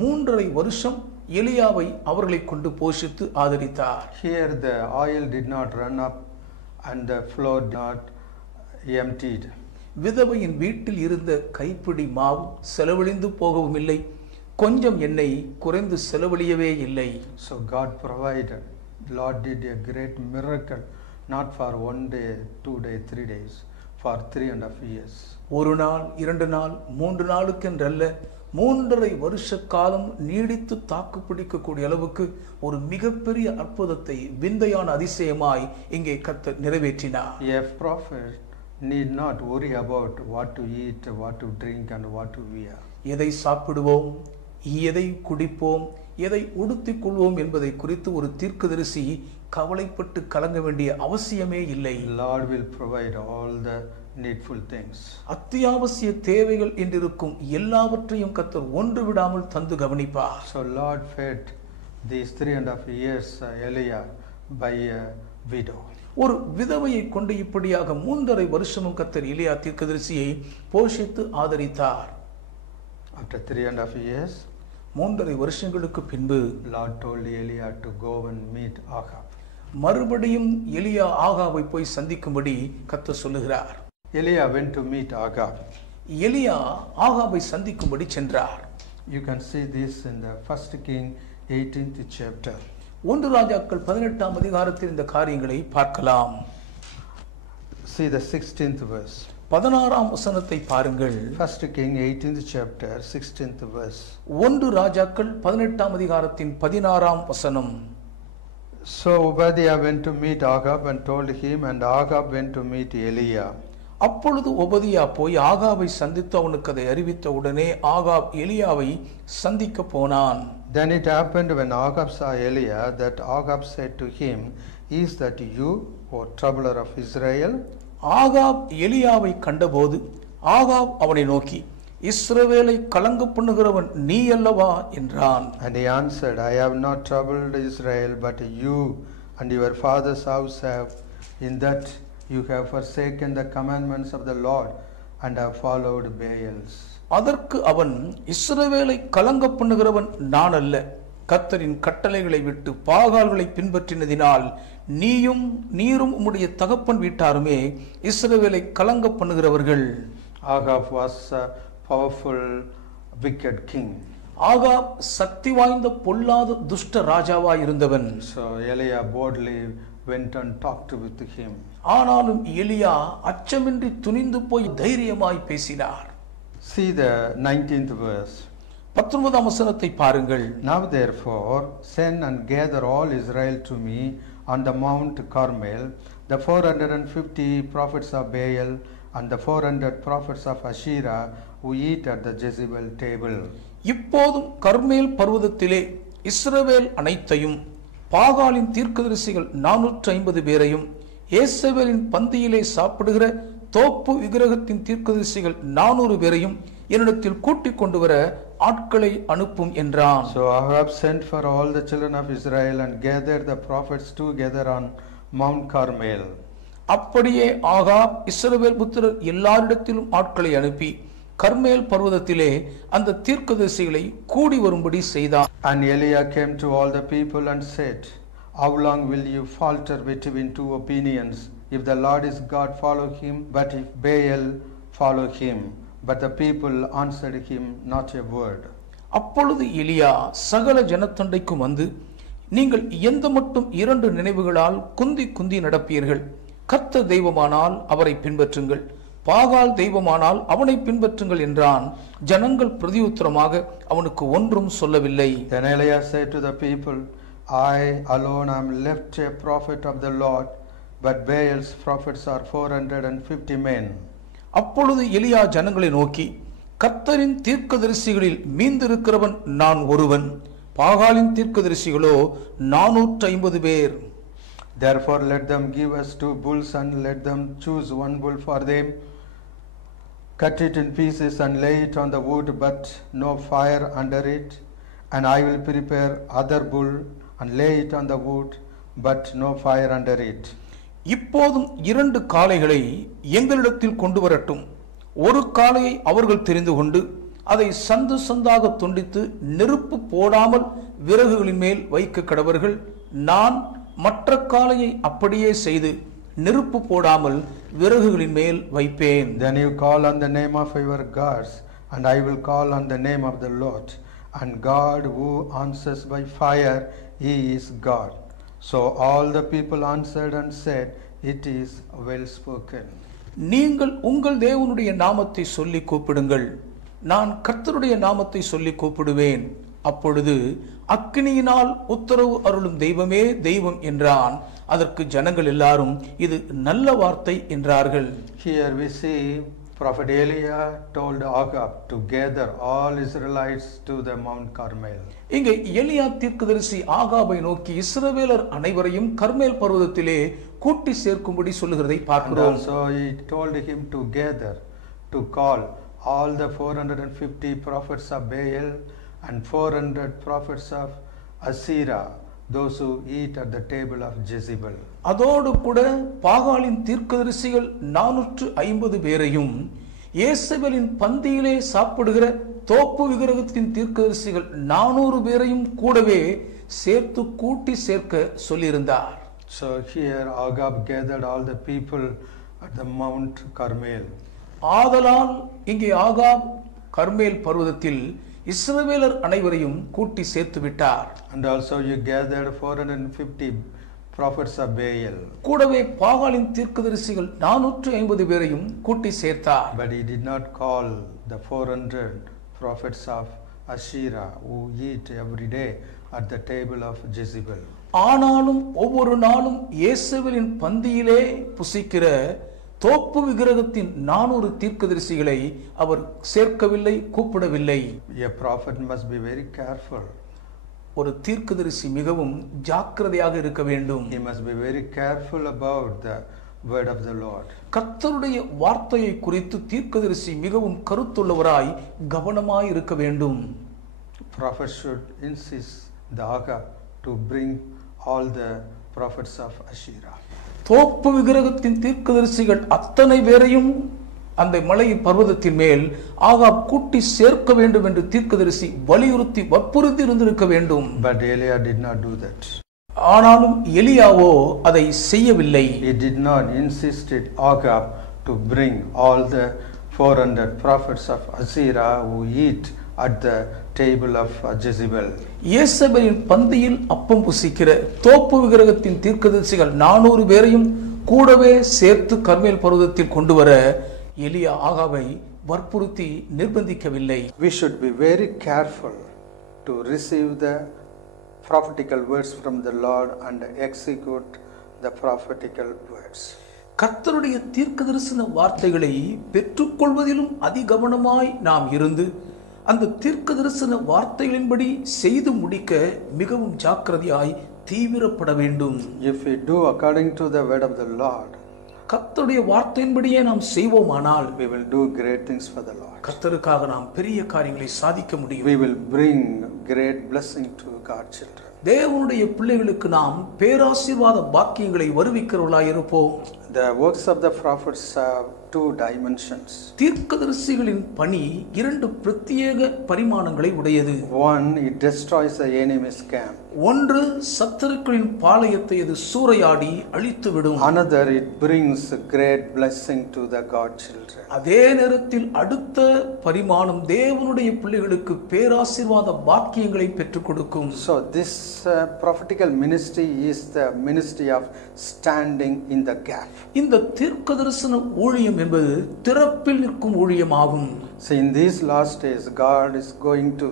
3.5 வருஷம் எலியாவை அவர்களை கொண்டு போஷித்து ஆதரித்தார். Here the oil did not run up and the floor not emptied. விதவையின் வீட்டில் இருந்த கைப்பிடி மாவு செலவழிந்து போகவும் இல்லை, கொஞ்சம் எண்ணெய் குறைந்து செலவழியவே இல்லை. So God provided. Lord did a great miracle, not for 1 day, 2 days, 3 days, for 3.5 years. ஒரு நாள் 2 நாள் 3 நாளுக்கென்றல்ல, 3.5 வருஷ காலம் நீடித்து தாக்கு பிடிக்கக்கூடிய அளவுக்கு ஒரு மிகப்பெரிய அற்புதத்தை விந்தையான அதிசயமாய் இங்கே கர்த்தர் நிறைவேற்றினார். A prophet need not worry about what to eat, what to drink and what to wear. எதை சாப்பிடுவோம், எதை குடிப்போம், எதை உடுத்திக் கொள்வோம் என்பதை குறித்து ஒரு தீர்க்கதரிசி கவலைப்பட்டு கலங்க வேண்டிய அவசியமே இல்லை. Lord will provide all the needful things. அத்தியாவசிய தேவைகள் என்றிருக்கும் எல்லாவற்றையும் கர்த்தர் ஒன்று விடாமல் தந்து கவனிப்பார். So Lord fed these 3.5 years Elijah by a widow. ஒரு விதவையை கொண்டு இப்படியாக 3.5 வருஷமும் கர்த்தர் எலியா தீர்க்கதரிசியை போஷித்து ஆதரித்தார். After 3.5 years, 3.5 வருஷங்களுக்கு பின்பு Lord told Elijah to go and meet Ahab. மறுபடியும் எலியா ஆகாபை போய் சந்திக்கும்படி கர்த்தர் சொல்லுகிறார். Elijah went to meet Ahab. எலியா ஆகாபை சந்திக்கும்படி சென்றார். You can see this in the 1 King 18th chapter. 1 ராஜாக்கள் 18ஆம் அதிகாரத்தில் இந்த காரியங்களை பார்க்கலாம். See the 16th verse. 16ஆம் வசனத்தை பாருங்கள். 1 King 18th chapter 16th verse. 1 ராஜாக்கள் 18ஆம் அதிகாரத்தின் 16ஆம் வசனம். So Obadiah went to meet Ahab and told him, and Ahab went to meet Elijah. அப்பொழுது ஒபதியா போய் ஆகாபை சந்தித்து அவனுக்கு அதை அறிவித்த உடனே ஆகாப் எலியாவை சந்திக்க போனான். Then it happened when Ahab saw Elijah that Ahab said to him, Is that you, O troubler of Israel? Ahab எலியாவை கண்டபோது ஆகாப் அவனை நோக்கி, இஸ்ரவேலை கலங்க பண்ணுகிறவன் நீ அல்லவா என்றான். And he answered, I have not troubled Israel, but you and your father's house have, in that you have forsaken the commandments of the Lord and have followed Baals. அதற்கு அவன், இஸ்ரவேலை கலங்க பண்ணுகிறவன் நான் அல்ல, கர்த்தரின் கட்டளைகளை விட்டு பாகால்களை பின்பற்றினதினால் நீரும் உம்முடைய தகப்பன் வீட்டாருமே இஸ்ரவேலை கலங்க பண்ணுகிறவர்கள். Ahab was a powerful wicked king. Ahab சக்தி வாய்ந்த பொல்லாத துஷ்ட ராஜாவாய் இருந்தவன். So Elijah boldly went and talked with him. ஆனாலும் எலியா அச்சமின்றி துணிந்து போய் தைரியமாய் பேசினார். See the 19th verse. 19ஆம் வசனத்தை பாருங்கள். Now therefore send and gather all Israel to me on the Mount Carmel, the 450 prophets of Baal and the 400 prophets of Asherah who eat at the Jezebel table. இப்போதும் கர்மேல் பர்வதத்திலே இஸ்ரவேல் அனைத்தையும், பாகாலின் தீர்க்கதரிசிகள் 450 பேரையும், ஏசவேலின் பந்தியிலே சாப்பிடுகிற தோப்பு விக்கிரகத்தின் தீர்க்கதரிசிகள் 400 பேரையும் என்னிடத்தில் கூட்டிக் கொண்டு வர ஆட்களை அனுப்பும் என்றான். So Ahab sent for all the children of Israel and gathered the prophets together on Mount Carmel. அப்படியே ஆகாப் இஸ்ரவேல் புத்திரர் எல்லாரிடத்திலும் ஆட்களை அனுப்பி கர்மேல் பர்வதத்திலே அந்த தீர்க்கதரிசிகளை கூடி வரும்படி செய்தான். And Elijah came to all the people and said, How long will you falter between two opinions? If the Lord is God, follow him, but if Baal, follow him. But the people answered him not a word. அப்பொழுது எலியா சகல ஜனத்தண்டைக்கும் வந்து, நீங்கள் எந்த மட்டும் 2 நினைவுகளால் குந்தி நடப்பீர்கள்? கர்த்தர் தெய்வமானால் அவரை பின்பற்றுங்கள், பாகால் தெய்வமானால் அவனை பின்பற்றுங்கள் என்றான். ஜனங்கள் பிரதியுத்தரமாக அவனுக்கு ஒன்றும் சொல்லவில்லை. Then Elijah said to the people, I alone am left a prophet of the Lord, but Baal's prophets are 450 men. அப்பொழுது எலியா ஜனங்களை நோக்கி, கர்த்தரின் தீர்க்கதரிசிகளில் மீந்திருக்கிறவன் நான் ஒருவன், பாகாலின் தீர்க்கதரிசிகளோ 450 பேர். Therefore let them give us 2 bulls and let them choose 1 bull for them, cut it in pieces and lay it on the wood, but no fire under it, and I will prepare other bull and lay it on the wood, but no fire under it. இப்போதும் 2 காளைகளை எங்களிடத்தில் கொண்டு வரட்டும். ஒரு காளையை அவர்கள் தெரிந்து கொண்டு அதை சந்து சந்தாக துண்டித்து நெருப்பு போடாமல் விறகுகளின் மேல் வைக்க கடவர்கள். நான் மற்ற காளையை அப்படியே செய்து நெருப்பு போடாமல் விறகுகளின் மேல் வைப்பேன். Then you call on the name of your gods, and I will call on the name of the Lord, and God who answers by fire, he is God. So all the people answered and said, it is well spoken. நீங்கள் உங்கள் தேவனுடைய நாமத்தை சொல்லி கூப்பிடுங்கள், நான் கர்த்தருடைய நாமத்தை சொல்லி கூப்பிடுவேன். அப்பொழுது அக்கினியினால் உத்தரவு அருளும் தெய்வமே தெய்வம் என்றான். அதற்கு ஜனங்கள் எல்லாரும் இது நல்ல வார்த்தை என்றார்கள். Here we see Prophet Elijah told Ahab to gather all Israelites to the Mount Carmel. இங்கே எலியா தீர்க்கதரிசி ஆகாபை நோக்கி இஸ்ரவேலர் அனைவரையும் கர்மேல் பர்வதத்திலே கூட்டி சேர்க்கும்படி சொல்லுகிறதை பார்க்கிறோம். So he told him to gather, to call all the 450 prophets of Baal and 400 prophets of Asherah, those who eat at the table of Jezebel. அதோடு கூட பாகாலின் தீர்க்கதரிசிகள் 450 பேரையும் இயேசபேலின் பந்தியிலே சாப்பிடுகிற தோப்பு விக்கிரகத்தின் தீர்க்கதரிசிகள் 400 பேரையும் கூடவே சேர்த்து கூட்டி சேர்க்க சொல்லியிருந்தார். So here Ahab gathered all the people at the Mount Carmel. ஆதலால் இங்கே ஆகாப் கர்மேல் பர்வதத்தில் இஸ்ரவேலர் அனைவரையும் கூட்டி சேர்த்து விட்டார். And also you gathered 450 prophets of Baal. கூடவே பாகாலின் தீர்க்கதரிசிகள் 450 பேரையும் கூட்டி சேர்த்தார். But he did not call the 400 prophets of Asherah who eat every day at the table of Jezebel. ஆனாலும் ஒவ்வொரு நாளும் இயேசுவின் பந்தியிலே புசிக்கிற தோப்பு விக்கிரகத்தின் 400 தீர்க்கதரிசிகளை அவர் சேர்க்கவில்லை, கூப்பிடவில்லை. A prophet must be very careful. ஒரு தீர்க்கதரிசி மிகவும் ஜாக்கிரதையாக இருக்க வேண்டும். He must be very careful about the word of the Lord. கர்த்தருடைய வார்த்தையை குறித்து தீர்க்கதரிசி மிகவும் கருத்துள்ளவராய் கவனமாய் இருக்க வேண்டும். Prophet should insist the Ahab to bring all the prophets of Asherah. தோப்பு விக்கிரகத்தின் தீர்க்கதரிசிகள் அத்தனை பேரையும் அந்த மலையின் பர்வதத்தின் மேல் ஆகாப் கூட்டி சேர்க்க வேண்டும் என்று தீர்க்கதரிசி வலியுறுத்தி வற்புறுத்தி இருந்திருக்க வேண்டும். But Elijah did not do that. ஆனாலும் எலியாவோ அதை செய்யவில்லை. He did not insist Ahab to bring all the 400 prophets of Asherah who eat at the table of Jezebel. இயேசபேலின் பந்தியில் அப்பம் புசிக்கிற தோப்பு விக்கிரகத்தின் தீர்க்கதரிசிகள் 400 பேரையும் கூடவே சேர்த்து கர்மேல் பர்வதத்தில் கொண்டு வர எலியா ஆகாபை வற்புறுத்தி நிர்பந்திக்கவில்லை. We should be very careful to receive the prophetical words from the Lord and execute the prophetical words. கர்த்தருடைய தீர்க்கதரிசன வார்த்தைகளை பெற்றுக்கொள்வதிலும் அதிகவனமாய் நாம் இருந்து அந்த தீர்க்கதரிசன வார்த்தைகளின்படி செய்து முடிக்க மிகவும் ஜாக்கிரதையாய் தீவிரப்பட வேண்டும். If we do according to the word of the Lord, கர்த்தருடைய வார்த்தையின்படியே நாம் செய்வோமானால் we will do great things for the Lord. கர்த்தருக்காக நாம் பெரிய காரியங்களை சாதிக்க முடியும். We will bring great blessing to God's children. தேவனுடைய பிள்ளைகளுக்கு நாம் பேராசீர்வாத பாக்கியங்களை வருவிக்கிறவர்களாய் இருப்போம். The works of the prophets have 2 dimensions. தீர்க்கதரிசிகளின் பணி 2 பிரத்யேக பரிமாணங்களை உடையது. One, it destroys the enemy's camp. ஒன்று சத்துருக்களின் பாளையத்தை அது சூறையாடி அழித்துவிடும். Another, it brings great blessing to the God children. அதே நேரத்தில் அடுத்த பரிமாணம் தேவனுடைய பிள்ளைகளுக்கு பேராசீர்வாத பாக்கியங்களை பெற்றுக் கொடுக்கும். So this prophetical ministry is the ministry of standing in the gap. இந்த தீர்க்கதரிசன ஊழியம் என்பது திறப்பில் நிற்கும் ஊழியமாகும். So in these last days, God is going to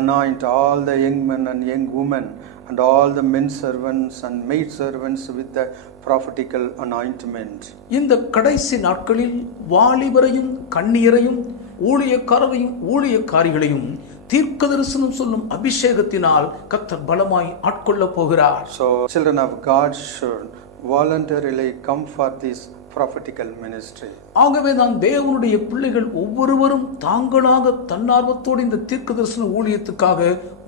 anoint all the young men and young women and all the men servants and maid servants with the prophetical anointment. இந்த கடைசி நாட்களில் வாலிபரையும் கன்னியரையும் ஊழியக்காரரையும் ஊழியக்காரிகளையும் தீர்க்கதரிசனம் சொல்லும் அபிஷேகத்தினால் கர்த்தர் பலமாய் ஆட்கொள்ள போகிறார். So children of God should voluntarily come for this prophetical ministry. ஆகவே தான் தேவனுடைய பிள்ளைகள் ஒவ்வொருவரும் தாங்களாக தன்னார்வத்தோடு இந்த தீர்க்கதரிசன ஊழியத்துக்காக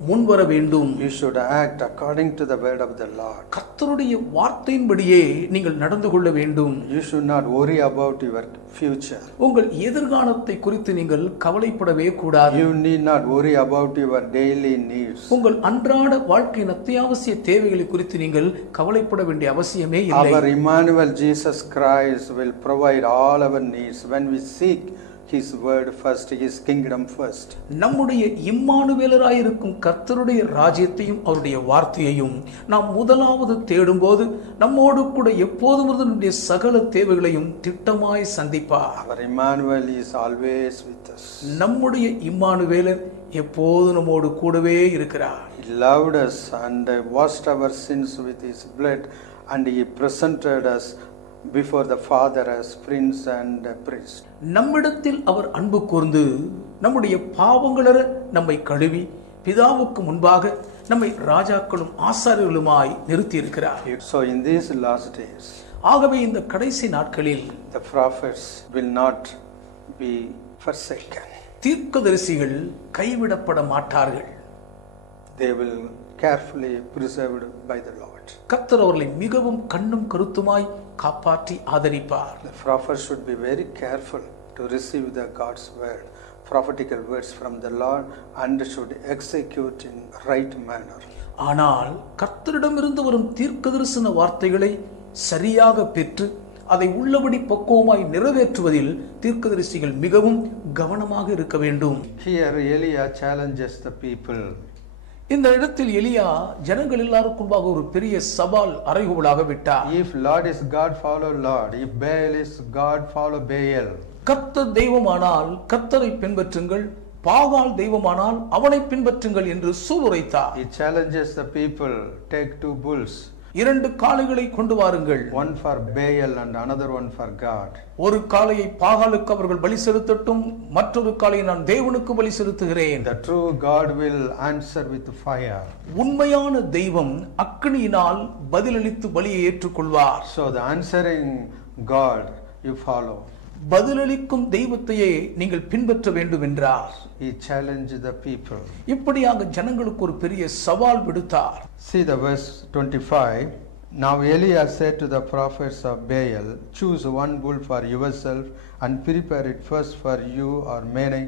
முன்வர வேண்டும். You should act according to the word of the Lord. கர்த்தருடைய வார்த்தையின்படியே நீங்கள் நடந்து கொள்ள வேண்டும். You should not worry about your future. உங்கள் எதிர்காலத்தை குறித்து நீங்கள் கவலைப்படவே கூடாது. You need not worry about your daily needs. உங்கள் அன்றாட வாழ்க்கையின் அத்தியாவசிய தேவைகளை குறித்து நீங்கள் கவலைப்பட வேண்டிய அவசியமே இல்லை. Our Emmanuel Jesus Christ will provide all our needs when we seek His word first, His kingdom first. நம்முடைய இம்மானுவேலராயிருக்கும் கர்த்தருடைய ராஜ்யத்தையும் அவருடைய வார்த்தையையும் நாம் முதலாவது தேடும்போது நம்மோடு கூட எப்போதும் நம்முடைய சகல தேவைகளையும் திட்டமாய் சந்திப்பார். Our Emmanuel is always with us. நம்முடைய இம்மானுவேலர் எப்போதும் நம்மோடு கூடவே இருக்கிறார். He loved us and washed our sins with His blood, and He presented us before the Father as prince and priest. நம்மிடத்தில் அவர் அன்பு கூர்ந்து நம்முடைய பாவங்களற நம்மை கழுவி பிதாவுக்கு முன்பாக நம்மை ராஜாக்களும் ஆசாரியர்களுமாய் நிறுத்தி இருக்கிறார். So in these last days, ஆகவே இந்த கடைசி நாட்களில் the prophets will not be forsaken. தீர்க்கதரிசிகள் கைவிடப்பட மாட்டார்கள். They will carefully preserved by the Lord. கர்த்தர் அவர்களை மிகவும் கண்ணும் கருத்துமாய் காப்பாற்றி ஆதரிப்பார். The prophets should be very careful to receive the God's word, prophetical words from the Lord, and should execute in right manner. ஆனால் கர்த்தரிடமிருந்து வரும் தீர்க்கதரிசன வார்த்தைகளை சரியாக பெற்று அதை உள்ளபடி பக்குவமாய் நிறைவேற்றுவதில் தீர்க்கதரிசிகள் மிகவும் கவனமாக இருக்க வேண்டும். Here Elijah challenges the people. இந்த இடத்தில் எலியா ஜனங்கள் எல்லாருக்குள்ளாக ஒரு பெரிய சவால் அறைகூவலாக விட்டார். If Lord is God, follow Lord. If Baal is God, follow Baal. கர்த்தர் தெய்வமானால் கர்த்தரை பின்பற்றுங்கள், பாகால் தெய்வமானால் அவனை பின்பற்றுங்கள் என்று சூளுரைத்தார். He challenges the people, take 2 bulls. 2 காளைகளை கொண்டு வாருங்கள். One for Baal and another one for God. ஒரு காளையை பாகாலுக்கு அவர்கள் பலி செலுத்தட்டும், மற்றொரு காளையை நான் தேவனுக்கு பலி செலுத்துகிறேன். The true God will answer with fire. உண்மையான தெய்வம் அக்கினியினால் பதிலளித்து பலியை ஏற்றுக்கொள்வார். So the answering God you follow. பதிலளிக்கும் தெய்வத்தையே நீங்கள் பின்பற்ற வேண்டும் என்றார். He challenged the people. இப்படியாக ஜனங்களுக்கு ஒரு பெரிய சவால் விடுத்தார். See the verse 25. Now Elijah said to the prophets of Baal, choose 1 bull for yourself and prepare it first for you or many,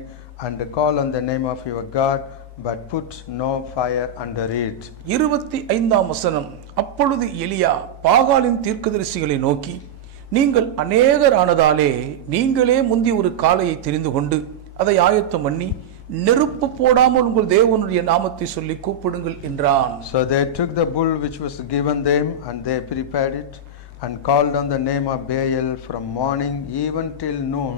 and call on the name of your God, but put no fire under it. 25ஆம் வசனம். அப்பொழுது எலியா பாகாலின் தீர்க்கதரிசிகளை நோக்கி, நீங்கள் அநேகர் ஆனதாலே நீங்களே முந்தி ஒரு காளையை தெரிந்து கொண்டு அதை ஆயத்தம் பண்ணி நெருப்பு போடாமல் உங்கள் தேவனுடைய நாமத்தை சொல்லி கூப்பிடுங்கள் என்றான். So they took the bull which was given them, and they prepared it and called on the name of Baal from morning even till noon,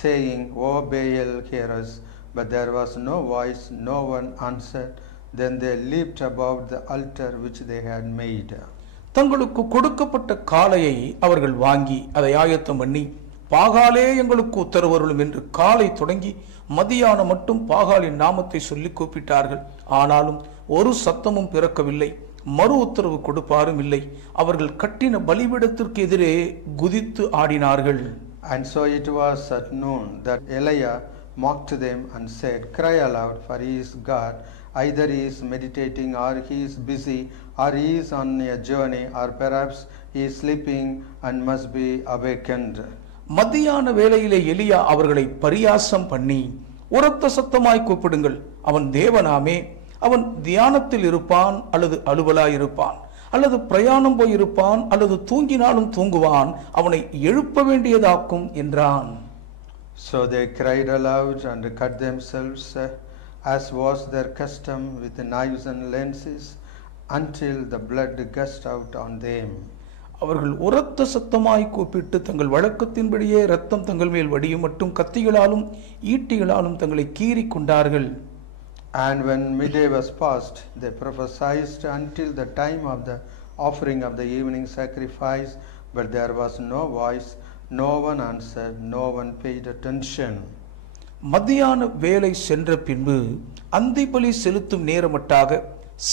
saying, O Baal, hear us. But there was no voice, no one answered. Then they leaped above the altar which they had made. தங்களுக்கு கொடுக்கப்பட்ட காளையை அவர்கள் வாங்கி அதை ஆயத்தம் பண்ணி பாகாலே எங்களுக்கு உத்தரவருளும் என்று காலை தொடங்கி மதியானம் மட்டும் பாகாலின் நாமத்தை சொல்லி கூப்பிட்டார்கள். ஆனாலும் ஒரு சத்தமும் பிறக்கவில்லை, மறு உத்தரவு கொடுப்பாரும் இல்லை. அவர்கள் கட்டின பலிபீடத்திற்கு எதிரே குதித்து ஆடினார்கள். And so it was at noon that Elijah mocked them and said, cry aloud, for he is God. Either he is meditating, or he is busy, or he is on a journey, or perhaps he is sleeping and must be awakened. மத்தியான வேளையிலே எலியா அவர்களை பரியாசம் பண்ணி, உரத்த சத்தமாய் கூப்பிடுங்கள், அவன் தேவனாமே, அவன் தியானத்தில் இருப்பான் அல்லது அலுவலாய் இருப்பான், அல்லது பிரயாணம் போயிருப்பான் அல்லது தூங்கினாலும் தூங்குவான், அவனை எழுப்ப வேண்டியதாக்கும் என்றான். So they cried aloud and cut themselves, as was their custom, with knives and lances, until the blood gushed out on them. அவர்கள் உரத்த சத்தமாய் கூப்பிட்டு தங்கள் வழக்கத்தின்படியே இரத்தம் தங்கள் மேல் வடியும் மட்டும் கத்திகளாலும் ஈட்டிகளாலும் தங்களை கீறி கொண்டார்கள். And when midday was past, they prophesied until the time of the offering of the evening sacrifice, but there was no voice, no one answered, no one paid attention. மத்தியான வேலை சென்ற பின்பு அந்திபலி செலுத்தும் நேரமட்டாக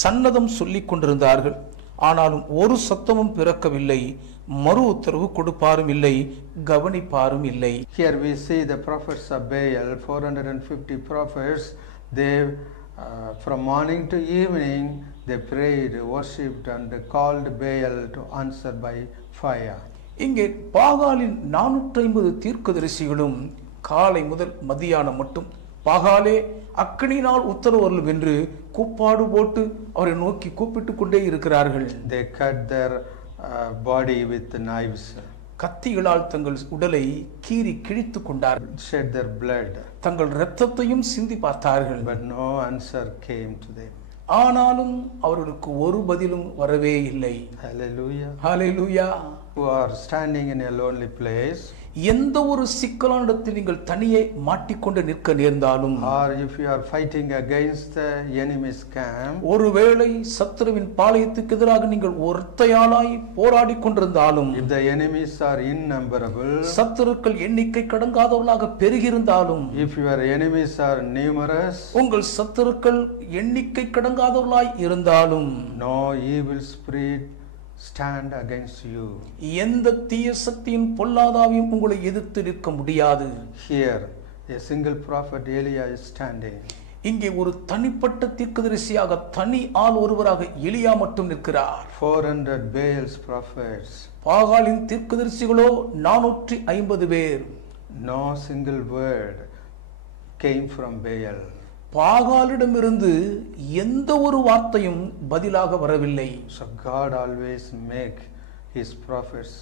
சன்னதம் சொல்லிக் கொண்டிருந்தார்கள். ஆனாலும் ஒரு சத்தமும் பிறக்கவில்லை, மறு உத்தரவு கொடுப்பாரும் இல்லை, கவனிப்பாரும் இல்லை. Here we see the prophets of Baal, 450 prophets, they from morning to evening they prayed, worshipped and called Baal to answer by fire. இங்கே பாகாலின் 450 தீர்க்கதரிசிகளும் காலை முதல் மதியானம் மட்டும் பாகாலே அக்கினியினால் உத்தரவருளும் என்று கூப்பாடு போட்டு அவரை நோக்கி கூப்பிட்டு கொண்டே இருக்கிறார்கள். They cut their body with knives. கத்திகளால் தங்கள் உடலை கீறி கிழித்து கொண்டார்கள். Shed their blood. தங்கள் இரத்தத்தையும் சிந்தி பார்த்தார்கள். But no answer came to them. ஆனாலும் அவர்களுக்கு ஒரு பதிலும் வரவே இல்லை. Hallelujah. Hallelujah. Who are standing in a lonely place, எந்த ஒரு சிக்கலான இடத்தில் நீங்கள் தனியே மாட்டிக்கொண்டு நிற்க நேர்ந்தாலும், or if you are fighting against the enemy's camp, ஒருவேளை சத்துருவின் பாளையத்துக்கு எதிராக நீங்கள் ஒற்றையாளாய் போராடி கொண்டிருந்தாலும், if the enemies are innumerable, சத்துருக்கள் எண்ணிக்கை கடங்காதவர்களாக பெருகியிருந்தாலும், if your enemies are numerous, உங்கள் சத்துருக்கள் எண்ணிக்கை கடங்காதவர்களாய் இருந்தாலும், no evil spirit stand against you. எந்த தீய சக்தியின் பொல்லாதாவையும் உங்களை எதிர்த்து நிற்க முடியாது. Here a single prophet Elijah is standing. இங்கே ஒரு தனிப்பட்ட தீர்க்கதரிசியாக தனி ஆள் ஒருவராக எலியா மட்டும் நிற்கிறார். 400 Baal's prophets. பாகாலின் தீர்க்கதரிசிகளோ 450 பேர். No single word came from Baal. பாகாலிடமிருந்து எந்த ஒரு வார்த்தையும் பதிலாக வரவில்லை. So God always make his prophets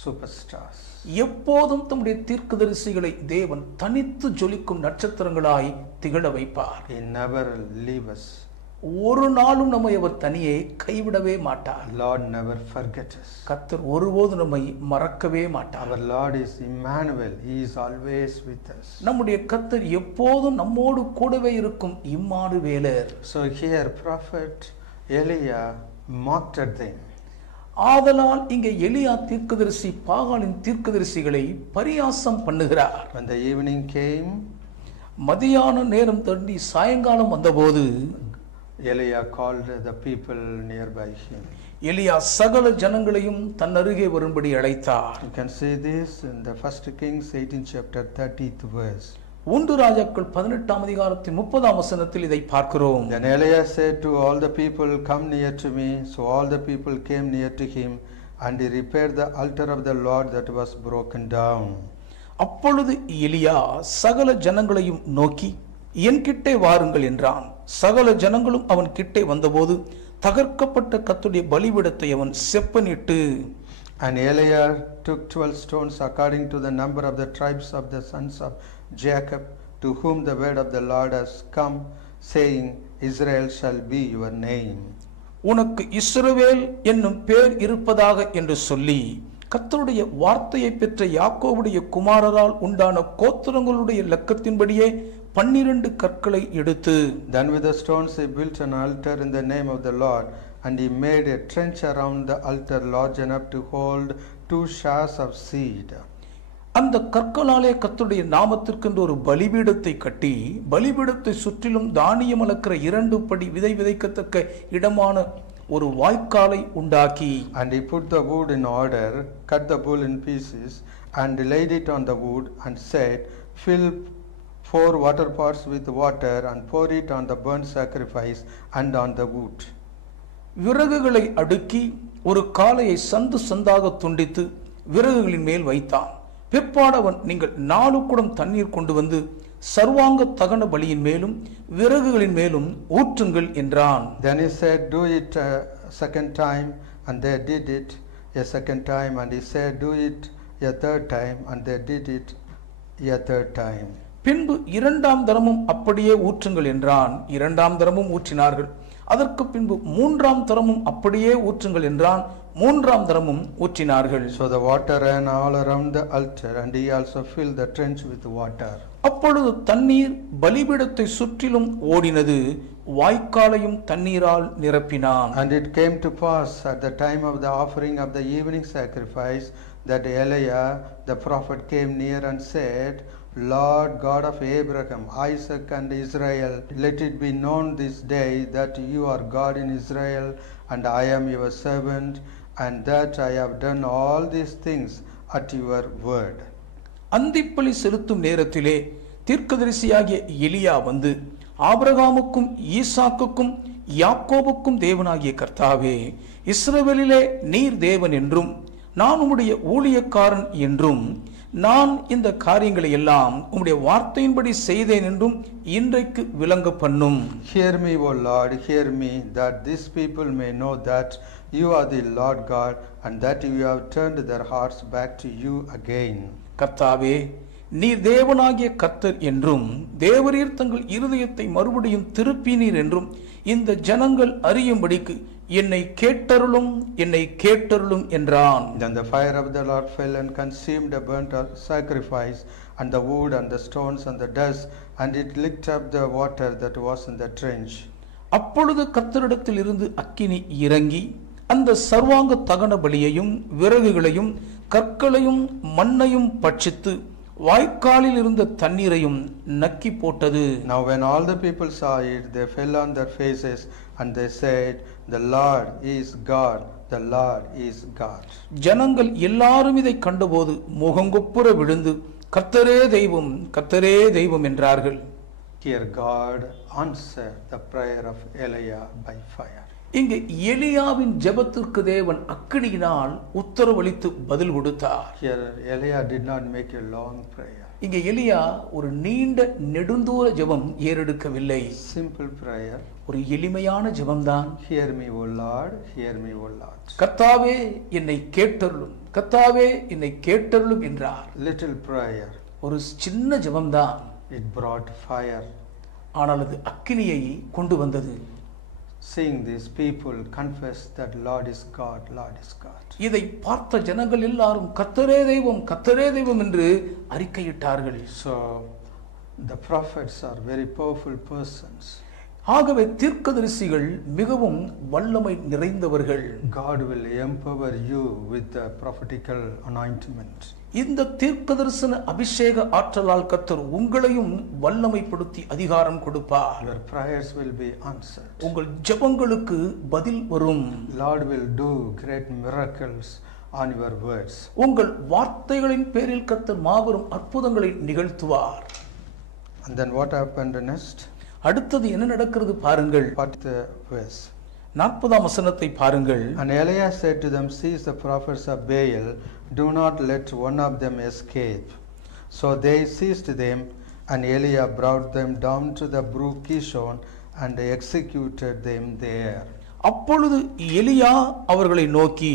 superstars. எப்போதும் தம்முடைய தீர்க்கதரிசிகளை தேவன் தனித்து ஜொலிக்கும் நட்சத்திரங்களாய் திகழ வைப்பார். He never leave us. ஒரு நாளும் நம்மை அவர் தனியே கைவிடவே மாட்டார். Lord never forget us. கர்த்தர் ஒருபோது நம்மை மறக்கவே மாட்டார். Our Lord is Emmanuel. He is always with us. நம்முடைய கர்த்தர் எப்போதும் நம்மோடு கூடவே இருக்கும் இம்மானுவேலர். So here prophet Elijah mocked at them. ஆதலால் இங்கே எலியா தீர்க்கதரிசி பாகாலின் தீர்க்கதரிசிகளை பரியாசம் பண்ணுகிறார். When the evening came, மதியான நேரம் தாண்டி சாயங்காலம் வந்தபோது Elijah called the people nearby him. எலியா சகல ஜனங்களையும் தன் அருகே வரும்படி அழைத்தார். You can see this in the 1 Kings 18 chapter 30th verse. 1 ராஜாக்கள் 18ஆம் அதிகாரத்தின் 30ஆம் வசனத்தில் இதை பார்க்கிறோம். Then Elijah said to all the people, come near to me. So all the people came near to him, and he repaired the altar of the Lord that was broken down. அப்பொழுது எலியா சகல ஜனங்களையும் நோக்கி என் கிட்டே வாருங்கள் என்றான். சகல ஜனங்களும் அவன் கிட்டே வந்தபோது தகர்க்கப்பட்ட கர்த்தருடைய பலிபீடத்தை அவன் செப்பனிட்டு, And Elijah took 12 stones according to the number of the tribes of the sons of Jacob, to whom the word of the Lord has come, saying, Israel shall be your name. உனக்கு இஸ்ரவேல் என்னும் பேர் இருப்பதாக என்று சொல்லி கர்த்தருடைய வார்த்தையை பெற்ற யாக்கோபுடைய குமாரரால் உண்டான கோத்திரங்களுடைய லக்கத்தின்படியே 12 கற்களை எடுத்து, Then with the stones he built an altar in the name of the Lord, and he made a trench around the altar large enough to hold 2 shars of seed. அந்த கற்களாலே கர்த்தருடைய நாமத்திற்கென்று ஒரு பலிபீடத்தை கட்டி பலிபீடத்தை சுற்றிலும் தானியம் அளக்கிற 2 படி விதை விதைக்கத்தக்க இடமான ஒரு வாய்க்காலை உண்டாக்கி, And he put the wood in order, cut the bull in pieces, and laid it on the wood, and said, Fill 4 water pots with water, and pour it on the burnt sacrifice and on the wood. விறகுகளை அடுக்கி ஒரு காளையை சந்து சந்தாக துண்டித்து விறகுகளின் மேல் வைத்தான். பிற்பாடவன், நீங்கள் 4 குடம் தண்ணீர் கொண்டு வந்து சர்வாங்க தகன பலியின் மேலும் விறகுகளின் மேலும் ஊற்றுங்கள் என்றான். Then he said, Do it a second time, and they did it a second time, and he said, Do it a third time, and they did it a third time. பின்பு 2ஆம் தரமும் அப்படியே ஊற்றுங்கள் என்றான். 2ஆம் தரமும் ஊற்றினார்கள். அதற்கு பின்பு 3ஆம் தரமும் அப்படியே ஊற்றுங்கள் என்றான். 3ஆம் தரமும் ஊற்றினார்கள். So the water ran all around the altar, and he also filled the trench with water. அப்பொழுது தண்ணீர் பலிபீடத்தை சுற்றிலும் ஓடினது, வாய்க்காலையும் தண்ணீரால் நிரப்பினான். And it came to pass at the time of the offering of the evening sacrifice that Elijah the prophet came near and said, Lord God of Abraham, Isaac, and Israel, let it be known this day that you are God in Israel, and I am your servant, and that I have done all these things at your word. அந்திப்பலி செலுத்தும் நேரத்திலே தீர்க்கதரிசியாகிய எலியா வந்து ஆபிரகாமுக்கும் ஈசாக்குக்கும் யாக்கோபுக்கும் தேவனாகிய கர்த்தாவே, இஸ்ரவேலிலே நீர் தேவன் என்றும் நான் உம்முடைய ஊழியக்காரன் என்றும் நான் இந்த காரியங்களை எல்லாம் உம்முடைய வார்த்தையின்படி செய்தேன் என்றும் இன்றைக்கு விளங்க பண்ணும். Hear me, O Lord, hear me, that these people may know that you are the Lord God, and that you have turned their hearts back to you again. கர்த்தாவே, நீர் தேவனாகிய கர்த்தர் என்றும் தேவரீர் தங்கள் இருதயத்தை மறுபடியும் திருப்பினீர் என்றும் இந்த ஜனங்கள் அறியும்படிக்கு என்னை கேட்டருளும், என்னை கேட்டருளும் என்றான். Then the fire of the Lord fell and consumed the burnt sacrifice and the wood and the stones and the dust, and it licked up the water that was in the trench. அப்பொழுது கர்த்தரிடத்தில் இருந்து அக்கினி இறங்கி அந்த சர்வாங்க தகன பலியையும் விறகுகளையும் கற்களையும் மண்ணையும் பட்சித்து வாய்க்காலில் இருந்த தண்ணீரையும் நக்கி போட்டது. Now when all the people saw it, they fell on their faces, and they said, The Lord is God, the Lord is God. ஜனங்கள் எல்லாரும் இதை கண்டபோது முகங்குப்புற விழுந்து கர்த்தரே தெய்வம், கர்த்தரே தெய்வம் என்றார்கள். Here God answered the prayer of Elijah by fire. இங்கே எலியாவின் ஜெபத்திற்கு தேவன் அக்கினியினால் உத்தரவளித்து பதில் கொடுத்தார். Here Elijah did not make a long prayer. இங்கே எலியா ஒரு நீண்ட நெடுந்தூர ஜெபம் ஏறெடுக்கவில்லை. Simple prayer. ஒரு எளிமையான ஜெபம்தான். Hear me, O Lord, hear me, O Lord. கர்த்தாவே என்னை கேட்டருளும், கர்த்தாவே என்னை கேட்டருளும் என்றார். Little prayer. ஒரு சின்ன ஜெபம்தான். It brought fire. ஆனால் அது அக்கினியை கொண்டு வந்தது. Seeing these people confess that Lord is God, Lord is God. இதை பார்த்த ஜனங்கள் எல்லாரும் கர்த்தரே தெய்வம், கர்த்தரே தெய்வம் என்று அறிக்கையிட்டார்கள். So the prophets are very powerful persons. ஆகவே தீர்க்கதரிசிகள் மிகவும் வல்லமை நிறைந்தவர்கள். God will empower you with the prophetical anointment. இந்த தீர்க்கதரிசன அபிஷேக ஆற்றலால் கர்த்தர் உங்களையும் வல்லமைப்படுத்தி அதிகாரம் கொடுப்பார். Your prayers will be answered. உங்கள் ஜெபங்களுக்கு பதில் வரும். Lord will do great miracles on your words. உங்கள் வார்த்தைகளின் பேரில் கர்த்தர் மாபெரும் அற்புதங்களை நிகழ்த்துவார். And then what happened next? அடுத்தது என்ன நடக்கிறது பாருங்கள். 40th verse. 40ஆம் வசனத்தை பாருங்கள். And Elijah said to them, Seize the prophets of Baal, do not let one of them escape. So they seized them, and Elijah brought them down to the brook Kishon, and executed them there. அப்பொழுது எலியா அவர்களை நோக்கி,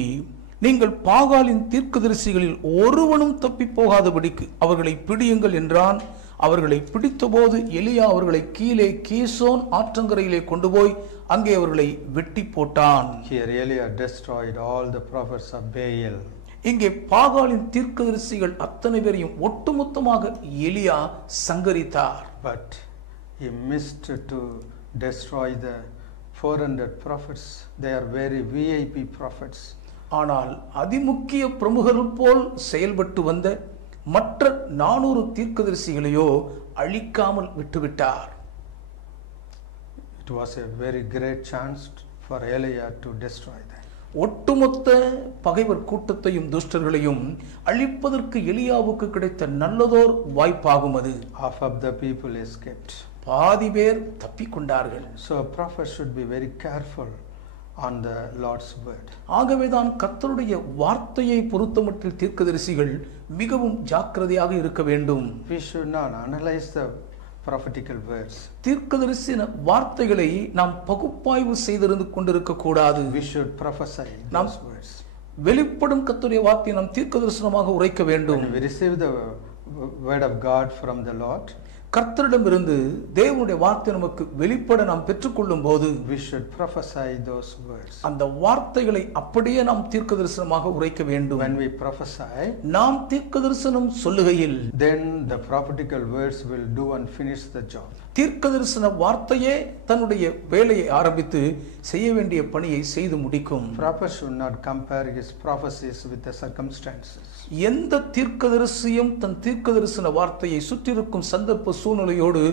நீங்கள் பாகாலின் தீர்க்கதரிசிகளில் ஒருவனும் தப்பி போகாதபடிக்கு அவர்களை பிடியுங்கள் என்றான். அவர்களை பிடித்தபோது எலியா அவர்களை கீழே கீசோன் ஆற்றங்கரையிலே கொண்டு போய் அங்கே அவர்களை வெட்டி போட்டான். Here Elijah destroyed all the prophets of Baal. இங்கே பாகாலின் தீர்க்கதரிசிகள் அத்தனை பேரையும் ஒட்டுமொத்தமாக எலியா சங்கரித்தார். But he missed to destroy the 400 prophets. They are very VIP prophets. ஆனால் அதிமுக்கிய பிரமுகர்கள் போல் செயல்பட்டு வந்த மற்ற 400 தீர்க்கதரிசிகளையோ அழிக்காமல் விட்டுவிட்டார். It was a very great chance for Elijah to destroy them. ஒட்டுமொத்த பகைவர் கூட்டத்தையும் துஷ்டர்களையும் அழிப்பதற்கு எலியாவுக்கு கிடைத்த நல்லதோர் வாய்ப்பாகும் அது. Half of the people escaped. பாதி பேர் தப்பிக்கொண்டார்கள். So a prophet should be very careful on the Lord's word. ஆகவேதான் கர்த்தருடைய வார்த்தையை பொறுத்தமட்டில் தீர்க்கதரிசிகள் மிகவும் ஜாக்கிரதையாக இருக்க வேண்டும். We should not analyze the prophetical words. தீர்க்கதரிசின வார்த்தைகளை நாம் பகுப்பாய்வு செய்திருந்து கொண்டிருக்க கூடாது. We should prophesy those words. வெளிப்படும் கர்த்தருடைய வார்த்தையை நாம் தீர்க்கதரிசனமாக உரைக்க வேண்டும். When we receive the word of God from the Lord, கர்த்தரிடமிருந்து தேவனுடைய வார்த்தை நமக்கு வெளிப்பட நாம் பெற்றுக்கொள்ளும் போது we should prophesy those words. அந்த வார்த்தைகளை அப்படியே நாம் தீர்க்கதரிசனமாக உரைக்க வேண்டும். When we prophesy, நாம் தீர்க்கதரிசனம் சொல்லுகையில் then the prophetical words will do and finish the job. தீர்க்கதரிசன வார்த்தையே தன்னுடைய வேலையை ஆரம்பித்து செய்ய வேண்டிய பணியை செய்து முடிக்கும். Prophet should not compare his prophecies with the circumstances. எந்த தீர்க்கதரிசியும் தன் தீர்க்கதரிசன வார்த்தையை சுற்றிருக்கும் சந்தர்ப்ப சூழ்நிலையோடு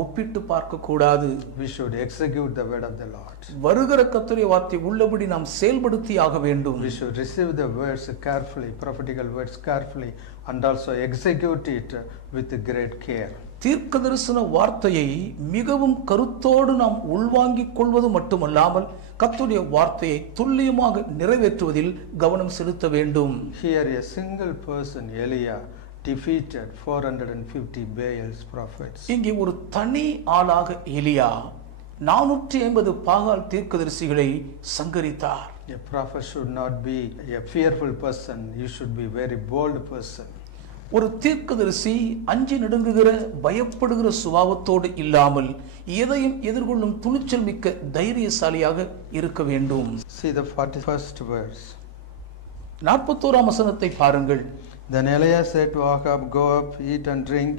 ஒப்பிட்டு பார்க்க கூடாது. We should execute the word of the Lord. வருகிற கர்த்தருடைய வார்த்தை உள்ளபடி நாம் செயல்படுத்தி ஆக வேண்டும். We should receive the words carefully, prophetical words carefully, and also execute it with great care. தீர்க்க தரிசன வார்த்தையை மிகவும் கருத்தோடு நாம் உள்வாங்கிக் கொள்வது மட்டுமல்லாமல் கர்த்தருடைய வார்த்தையை துல்லியமாக நிறைவேற்றுவதில் கவனம் செலுத்த வேண்டும். Here a single person, Elijah, defeated 450 Baal's prophets. இங்கே ஒரு தனி ஆளாக எலியா 450 பாகால் தீர்க்கதரிசிகளை சங்கரித்தார். A prophet should not be a fearful person. You should be very bold person. ஒரு தீர்க்கதரிசி அஞ்சி நடுங்குகிற பயப்படுகிற சுபாவத்தோடு இல்லாமல் எதையும் எதிர்கொள்ளும் துணிச்சல் மிக்க தைரியசாலியாக இருக்க வேண்டும். See the 41st verse. 41ஆம் வசனத்தை பாருங்கள். Then Elijah said to Ahab, Go up, eat and drink,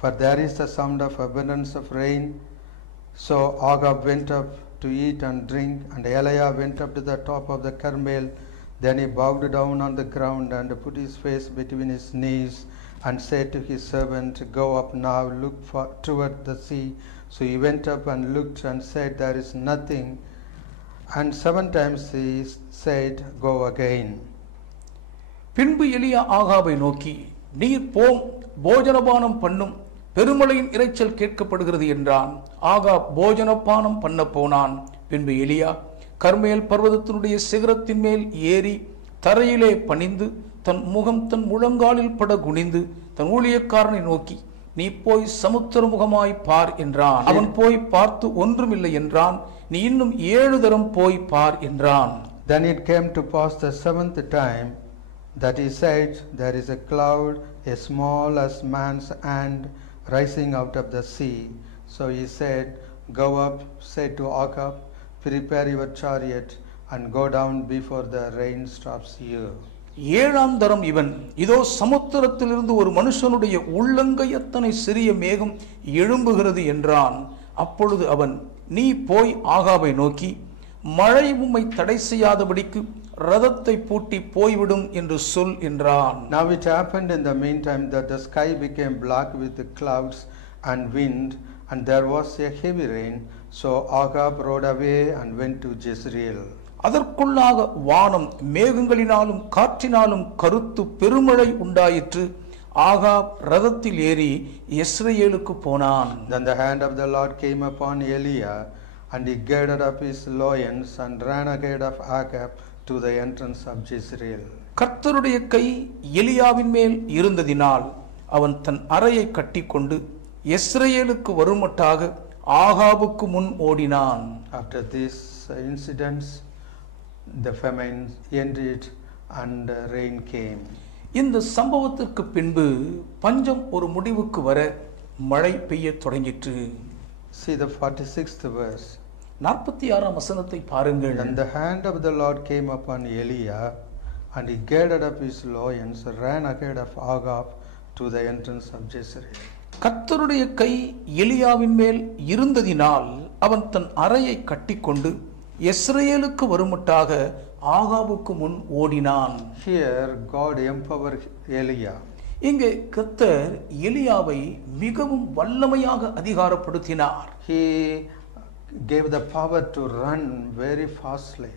for there is the sound of abundance of rain. So Ahab went up to eat and drink, and Elijah went up to the top of the Carmel. Then he bowed down on the ground and put his face between his knees and said to his servant, Go up now, look toward the sea. So he went up and looked and said, There is nothing. And 7 times he said, Go again. பின்பு எலியா ஆகாபை நோக்கி, நீர் போம், போஜனபானம் பண்ணும், பெருமழையின் இரைச்சல் கேட்கப்படுகிறது என்றான். Ahab போஜனபானம் பண்ண போனான். பின்பு எலியா கர்மேல் பர்வதத்தினுடைய சிகரத்தின் மேல் ஏறி தரையிலே பணிந்து தன் முகம் தன் முழங்காலில் பட குனிந்து தன் ஊழியக்காரனை நோக்கி, நீ போய் சமுத்திர முகமாய் பார் என்றான். அவன் போய் பார்த்து ஒன்றுமில்லை என்றான். நீ இன்னும் 7 தரம் போய் பார் என்றான். Then it came to pass the 7th time that he said, There is a cloud as small as man's hand rising out of the sea. So he said, Go up, say to Ahab, Prepare your chariot and go down before the rain stops here. 7ஆம் தரம் இவன், இதோ சமுத்திரத்திலிருந்து ஒரு மனுஷனுடைய உள்ளங்கையத்தனை சிறிய மேகம் எழும்புகிறது என்றான். அப்பொழுது அவன், நீ போய் ஆகாபை நோக்கி, மழை உம்மை தடை செய்யாதபடிக்கு ரதத்தை பூட்டி போய்விடும் என்று சொல் என்றான். Now it happened in the meantime that the sky became black with the clouds and wind, and there was a heavy rain. So Ahab rode away and went to Jezreel. அதற்குள்ளாக வானம் மேகங்களினாலும் காற்றினாலும் கருத்து பெருமழை உண்டாயிற்று. ஆகாப் ரதத்தில் ஏறி யெஸ்ரயேலுக்கு போனான். Then the hand of the Lord came upon Elijah, and he girded up his loins and ran ahead of Ahab to the entrance of Jezreel. கர்த்தருடைய கை எலியாவின் மேல் இருந்ததினால் அவன் தன் அறையை கட்டிக்கொண்டு யெஸ்ரயேலுக்கு வருமட்டாக ஆகாபுக்கு முன் ஓடினான். After these incidents, the famine ended and rain came. இந்த சம்பவத்திற்கு பின்பு பஞ்சம் ஒரு முடிவுக்கு வர மழை பெய்ய தொடங்கிற்று. See the 46th verse. 46ஆம் வசனத்தை பாருங்கள். And the hand of the Lord came upon Elijah, and he girded up his loins, ran ahead of Ahab to the entrance of Jezreel. கர்த்தருடைய கை எலியாவின் மேல் இருந்ததினால் அவன் தன் அறையை கட்டிக்கொண்டு யெஸ்ரயேலுக்கு வருமட்டாக ஆகாபுக்கு முன் ஓடினான். Here God empowered Elijah. இங்கே கர்த்தர் எலியாவை மிகவும் வல்லமையாக அதிகாரப்படுத்தினார். He gave the power to run very fastly.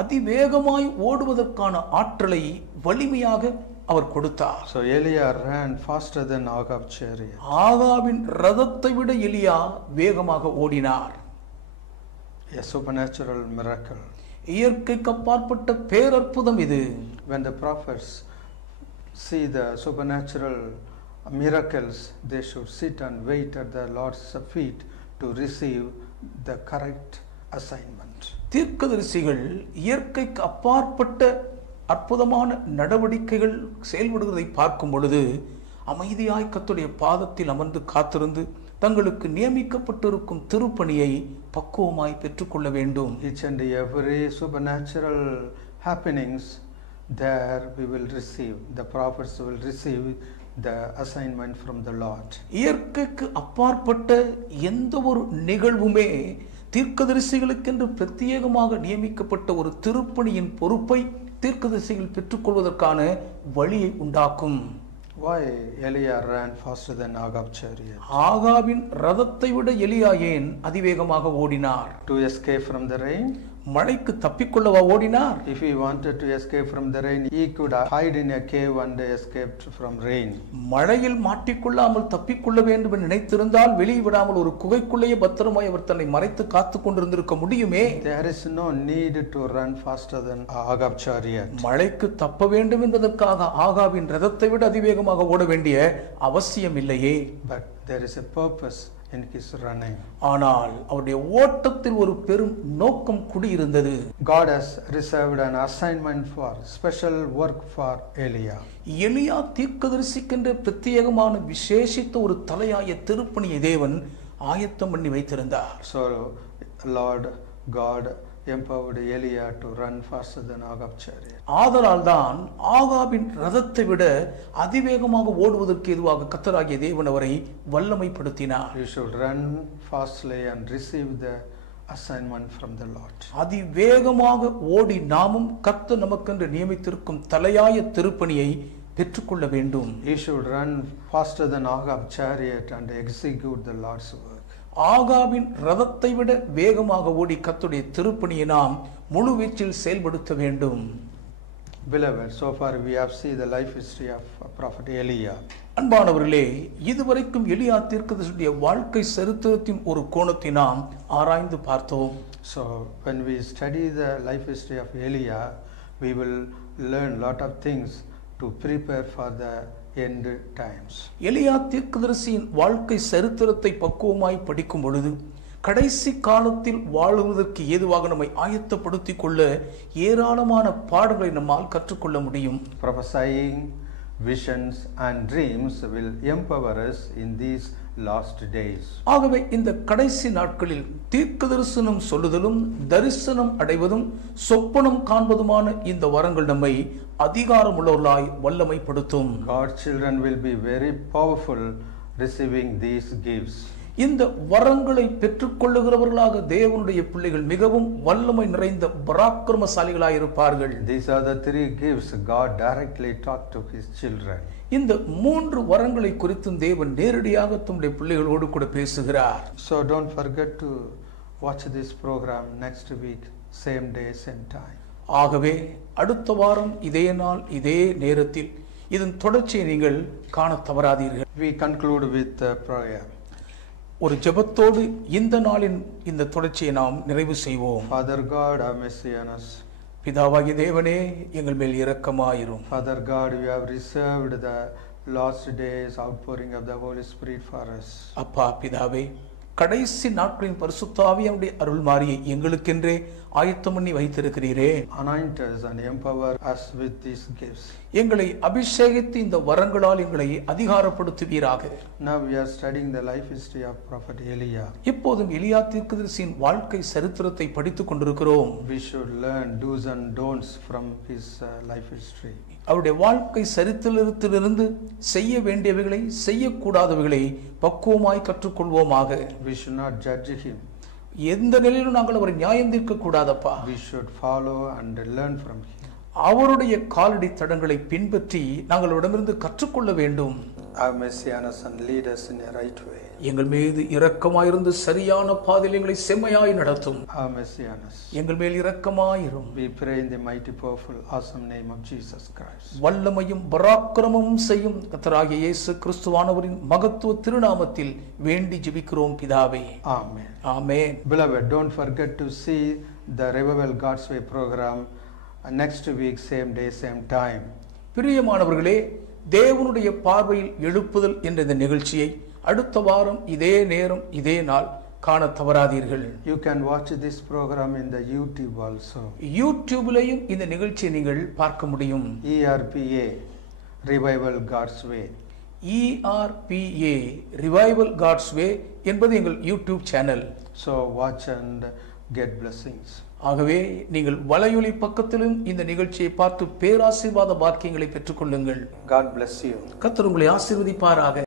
அதிவேகமாய் ஓடுவதற்கான ஆற்றலை வலிமையாக அவர் கொடுத்தார். So Elijah ran faster than Ahab's chariot. ஆகாபின் ரதத்தை விட எலியா வேகமாக ஓடினார். A supernatural miracle. இயற்கைக்கு அப்பாற்பட்ட பேரற்புதம் இது. When the prophets see the supernatural miracles, they should sit and wait at the Lord's feet to receive the correct assignment. தீர்க்கதரிசிகள் இயற்கைக்கு அப்பாற்பட்ட அற்புதமான நடவடிக்கைகள் செயல்படுவதை பார்க்கும் பொழுது அமைதியாய் கர்த்தருடைய பாதத்தில் அமர்ந்து காத்திருந்து தங்களுக்கு நியமிக்கப்பட்டிருக்கும் திருப்பணியை பக்குவமாய் பெற்றுக்கொள்ள வேண்டும். Each and every supernatural happenings there we will receive, the prophets will receive the assignment from the Lord. இயற்கைக்கு அப்பாற்பட்ட எந்த ஒரு நிகழ்வுமே தீர்க்கதரிசிகளுக்கென்று பிரத்யேகமாக நியமிக்கப்பட்ட ஒரு திருப்பணியின் பொறுப்பை தீர்க்கதரிசிகள் பெற்றுக்கொள்வதற்கான வழியை உண்டாக்கும். Why Elijah ran faster than Agab's chariot? ஆகாபின் ரதத்தை விட எலியா ஏன் அதிவேகமாக ஓடினார்? To escape from the rain? மழைக்கு தப்பிக்கொள்ளவா ஓடினார்? If he wanted to escape from the rain, he could hide in a cave and escape from rain. மழையில் மாட்டிக்கொள்ளாமல் தப்பிக்கொள்ள வேண்டும் என்று நினைத்திருந்தால் வெளியே விடாமல் ஒரு குகைக்குள்ளேயே பத்திரமாய் அவர் தன்னை மறைத்து காத்து கொண்டிருந்திருக்க முடியுமே. There is no need to run faster than Agab's chariot. மழைக்கு தப்ப வேண்டும் என்பதற்காக ஆகாபின் ரதத்தை விட அதிவேகமாக ஓட வேண்டிய அவசியம் இல்லையே. But there is a purpose in his running. ஆனால் அவருடைய ஓட்டத்தில் ஒரு பெரும் நோக்கம் குடியிருந்தது. God has reserved an assignment for special work for Elijah. எலியா தீர்க்கதரிசிக்கின்ற பிரத்யேகமான விசேஷித்த ஒரு தலையாய திருப்பணியை தேவன் ஆயத்தம் பண்ணி வைத்திருந்தார். So Lord God empowered Elijah to run faster than Agab's chariot. ஆதலால் தான் ஆகாபின் ரதத்தை விட அதிவேகமாக ஓடுவதற்கு எதுவாக கர்த்தராகிய தேவன் அவரை வல்லமைப்படுத்தினார். You should run fastly and receive the assignment from the Lord. அதிவேகமாக ஓடி நாமும் கர்த்தர் நமக்கென்று நியமித்திருக்கும் தலையாய திருப்பணியை பெற்றுக்கொள்ள வேண்டும். You should run faster than Agab's chariot and execute the Lord's work. ஆகாபின் ரதத்தை விட வேகமாக ஓடி கர்த்தருடைய திருப்பணியை நாம் முழு வீச்சில் செயல்படுத்த வேண்டும். Beloved, so far we have seen the life history of Prophet Elijah. அன்பானவர்களே, இதுவரைக்கும் எலியா தீர்க்கதரிசியுடைய வாழ்க்கை சரித்திரத்தின் ஒரு கோணத்தை நாம் ஆராய்ந்து பார்த்தோம். So when we study the life history of Elijah, we will learn lot of things to prepare for the end times. எலியா தீர்க்கதரிசியின் வாழ்க்கை சரித்திரத்தை பக்குவமாய் படிக்கும் பொழுது கடைசி காலத்தில் வாழுவதற்கு ஏதுவாக நம்மை ஆயத்தப்படுத்திக் கொள்ள ஏராளமான பாடங்களை நம்மால் கற்றுக்கொள்ள முடியும். Prophesying, visions and dreams will empower us in these last days. ஆகவே இந்த கடைசி நாட்களில் தீர்க்க தரிசனம் சொல்லுதலும் தரிசனம் அடைவதும் சொப்பனம் காண்பதுமான இந்த வரங்கள் நம்மை அதிகாரமுள்ளவர்களாய் வல்லமைப்படுத்தும். God's children will be very powerful receiving these gifts. இந்த வரங்களை பெற்றுக்கொள்ளுகிறவர்களாக தேவனுடைய பிள்ளைகள் மிகவும் வல்லமை நிறைந்த பராக்கிரமசாலிகளாய் இருப்பார்கள். These are the three gifts God directly taught to his children. இந்த மூன்று வரங்களை குறித்தும் தேவன் நேரடியாக தம்முடைய பிள்ளைகளோடு கூட பேசுகிறார். So don't forget to watch this program next week, same day, same time. ஆகவே அடுத்த வாரம் இதே நாள் இதே நேரத்தில் இதன் தொடர்ச்சியை நீங்கள் காண தவறாதீர்கள். We conclude with prayer. ஒரு ஜெபத்தோடு இந்த நாளின் இந்த தொடர்ச்சியை நாம் நிறைவு செய்வோம். Father God, have mercy on us. பிதாவாகிய தேவனே, எங்கள் மேல் இரக்கமாயிரும். Father God, you have reserved the last days outpouring of the Holy Spirit for us. அப்பா பிதாவே, கடைசி நாட்களின் பரிசுத்த ஆவியானவருடைய அருள்மாரியை எங்களுக்கென்றே ஆயத்தம் பண்ணி வைத்திருக்கிறீரே. Anoint us and empower us with these gifts. எங்களை அபிஷேகித்து இந்த வரங்களால் எங்களை அதிகாரப்படுத்துவீராக. Now we are studying the life history of Prophet Elijah. இப்போதும் எலியா தீர்க்கதரிசியின் வாழ்க்கை சரித்திரத்தை படித்துக் கொண்டிருக்கிறோம். We should learn do's and don'ts from his life history. அவருடைய வாழ்க்கை சரித்திரத்திலிருந்து செய்ய வேண்டியவைகளை செய்யக்கூடாதவைகளை பக்குவமாய் கற்றுக்கொள்வோமாக. We should not judge him. எந்த நிலையிலும் நாங்கள் அவரை நியாயம் தீர்க்க கூடாதப்பா. We should follow and learn from him. அவருடைய காலடி தடங்களை பின்பற்றி நாங்கள் அவரிடமிருந்து கற்றுக்கொள்ள வேண்டும். Have mercy on us and lead us in a right way. எங்கள் மீது இரக்கமாயிருந்து சரியான பாதையில் எங்களை செம்மையாய் நடத்தும். Have mercy on us. எங்கள் மேல் இரக்கமாயிரும். We pray in the mighty, powerful, awesome name of Jesus Christ. வல்லமையும் பராக்கிரமமும் செய்யும் கர்த்தராகிய இயேசு கிறிஸ்துவானவரின் மகத்துவ திருநாமத்தில் வேண்டி ஜெபிக்கிறோம் பிதாவே. Amen. Amen. Beloved, don't forget to see the Revival God's Way program next week, same day, same time. பிரியமானவர்களே, தேவனுடைய பார்வையில் எழுப்புதல் என்ற இந்த நிகழ்ச்சியை அடுத்த வாரம் இதே நேரம் இதே நாள் காண தவறாதீர்கள். You can watch this program in the YouTube also. யூடியூபிலேயும் இந்த நிகழ்ச்சியை நீங்கள் பார்க்க முடியும். ERPA, Revival God's Way. ERPA, Revival God's Way என்பது எங்கள் YouTube channel. So watch and get blessings. ஆகவே நீங்கள் வலையொலி பக்கத்திலும் இந்த நிகழ்ச்சியை பார்த்து பேராசீர்வாத பாக்கியங்களை பெற்றுக்கொள்ளுங்கள். God bless you. கர்த்தர் உங்களை ஆசீர்வதிப்பாராக.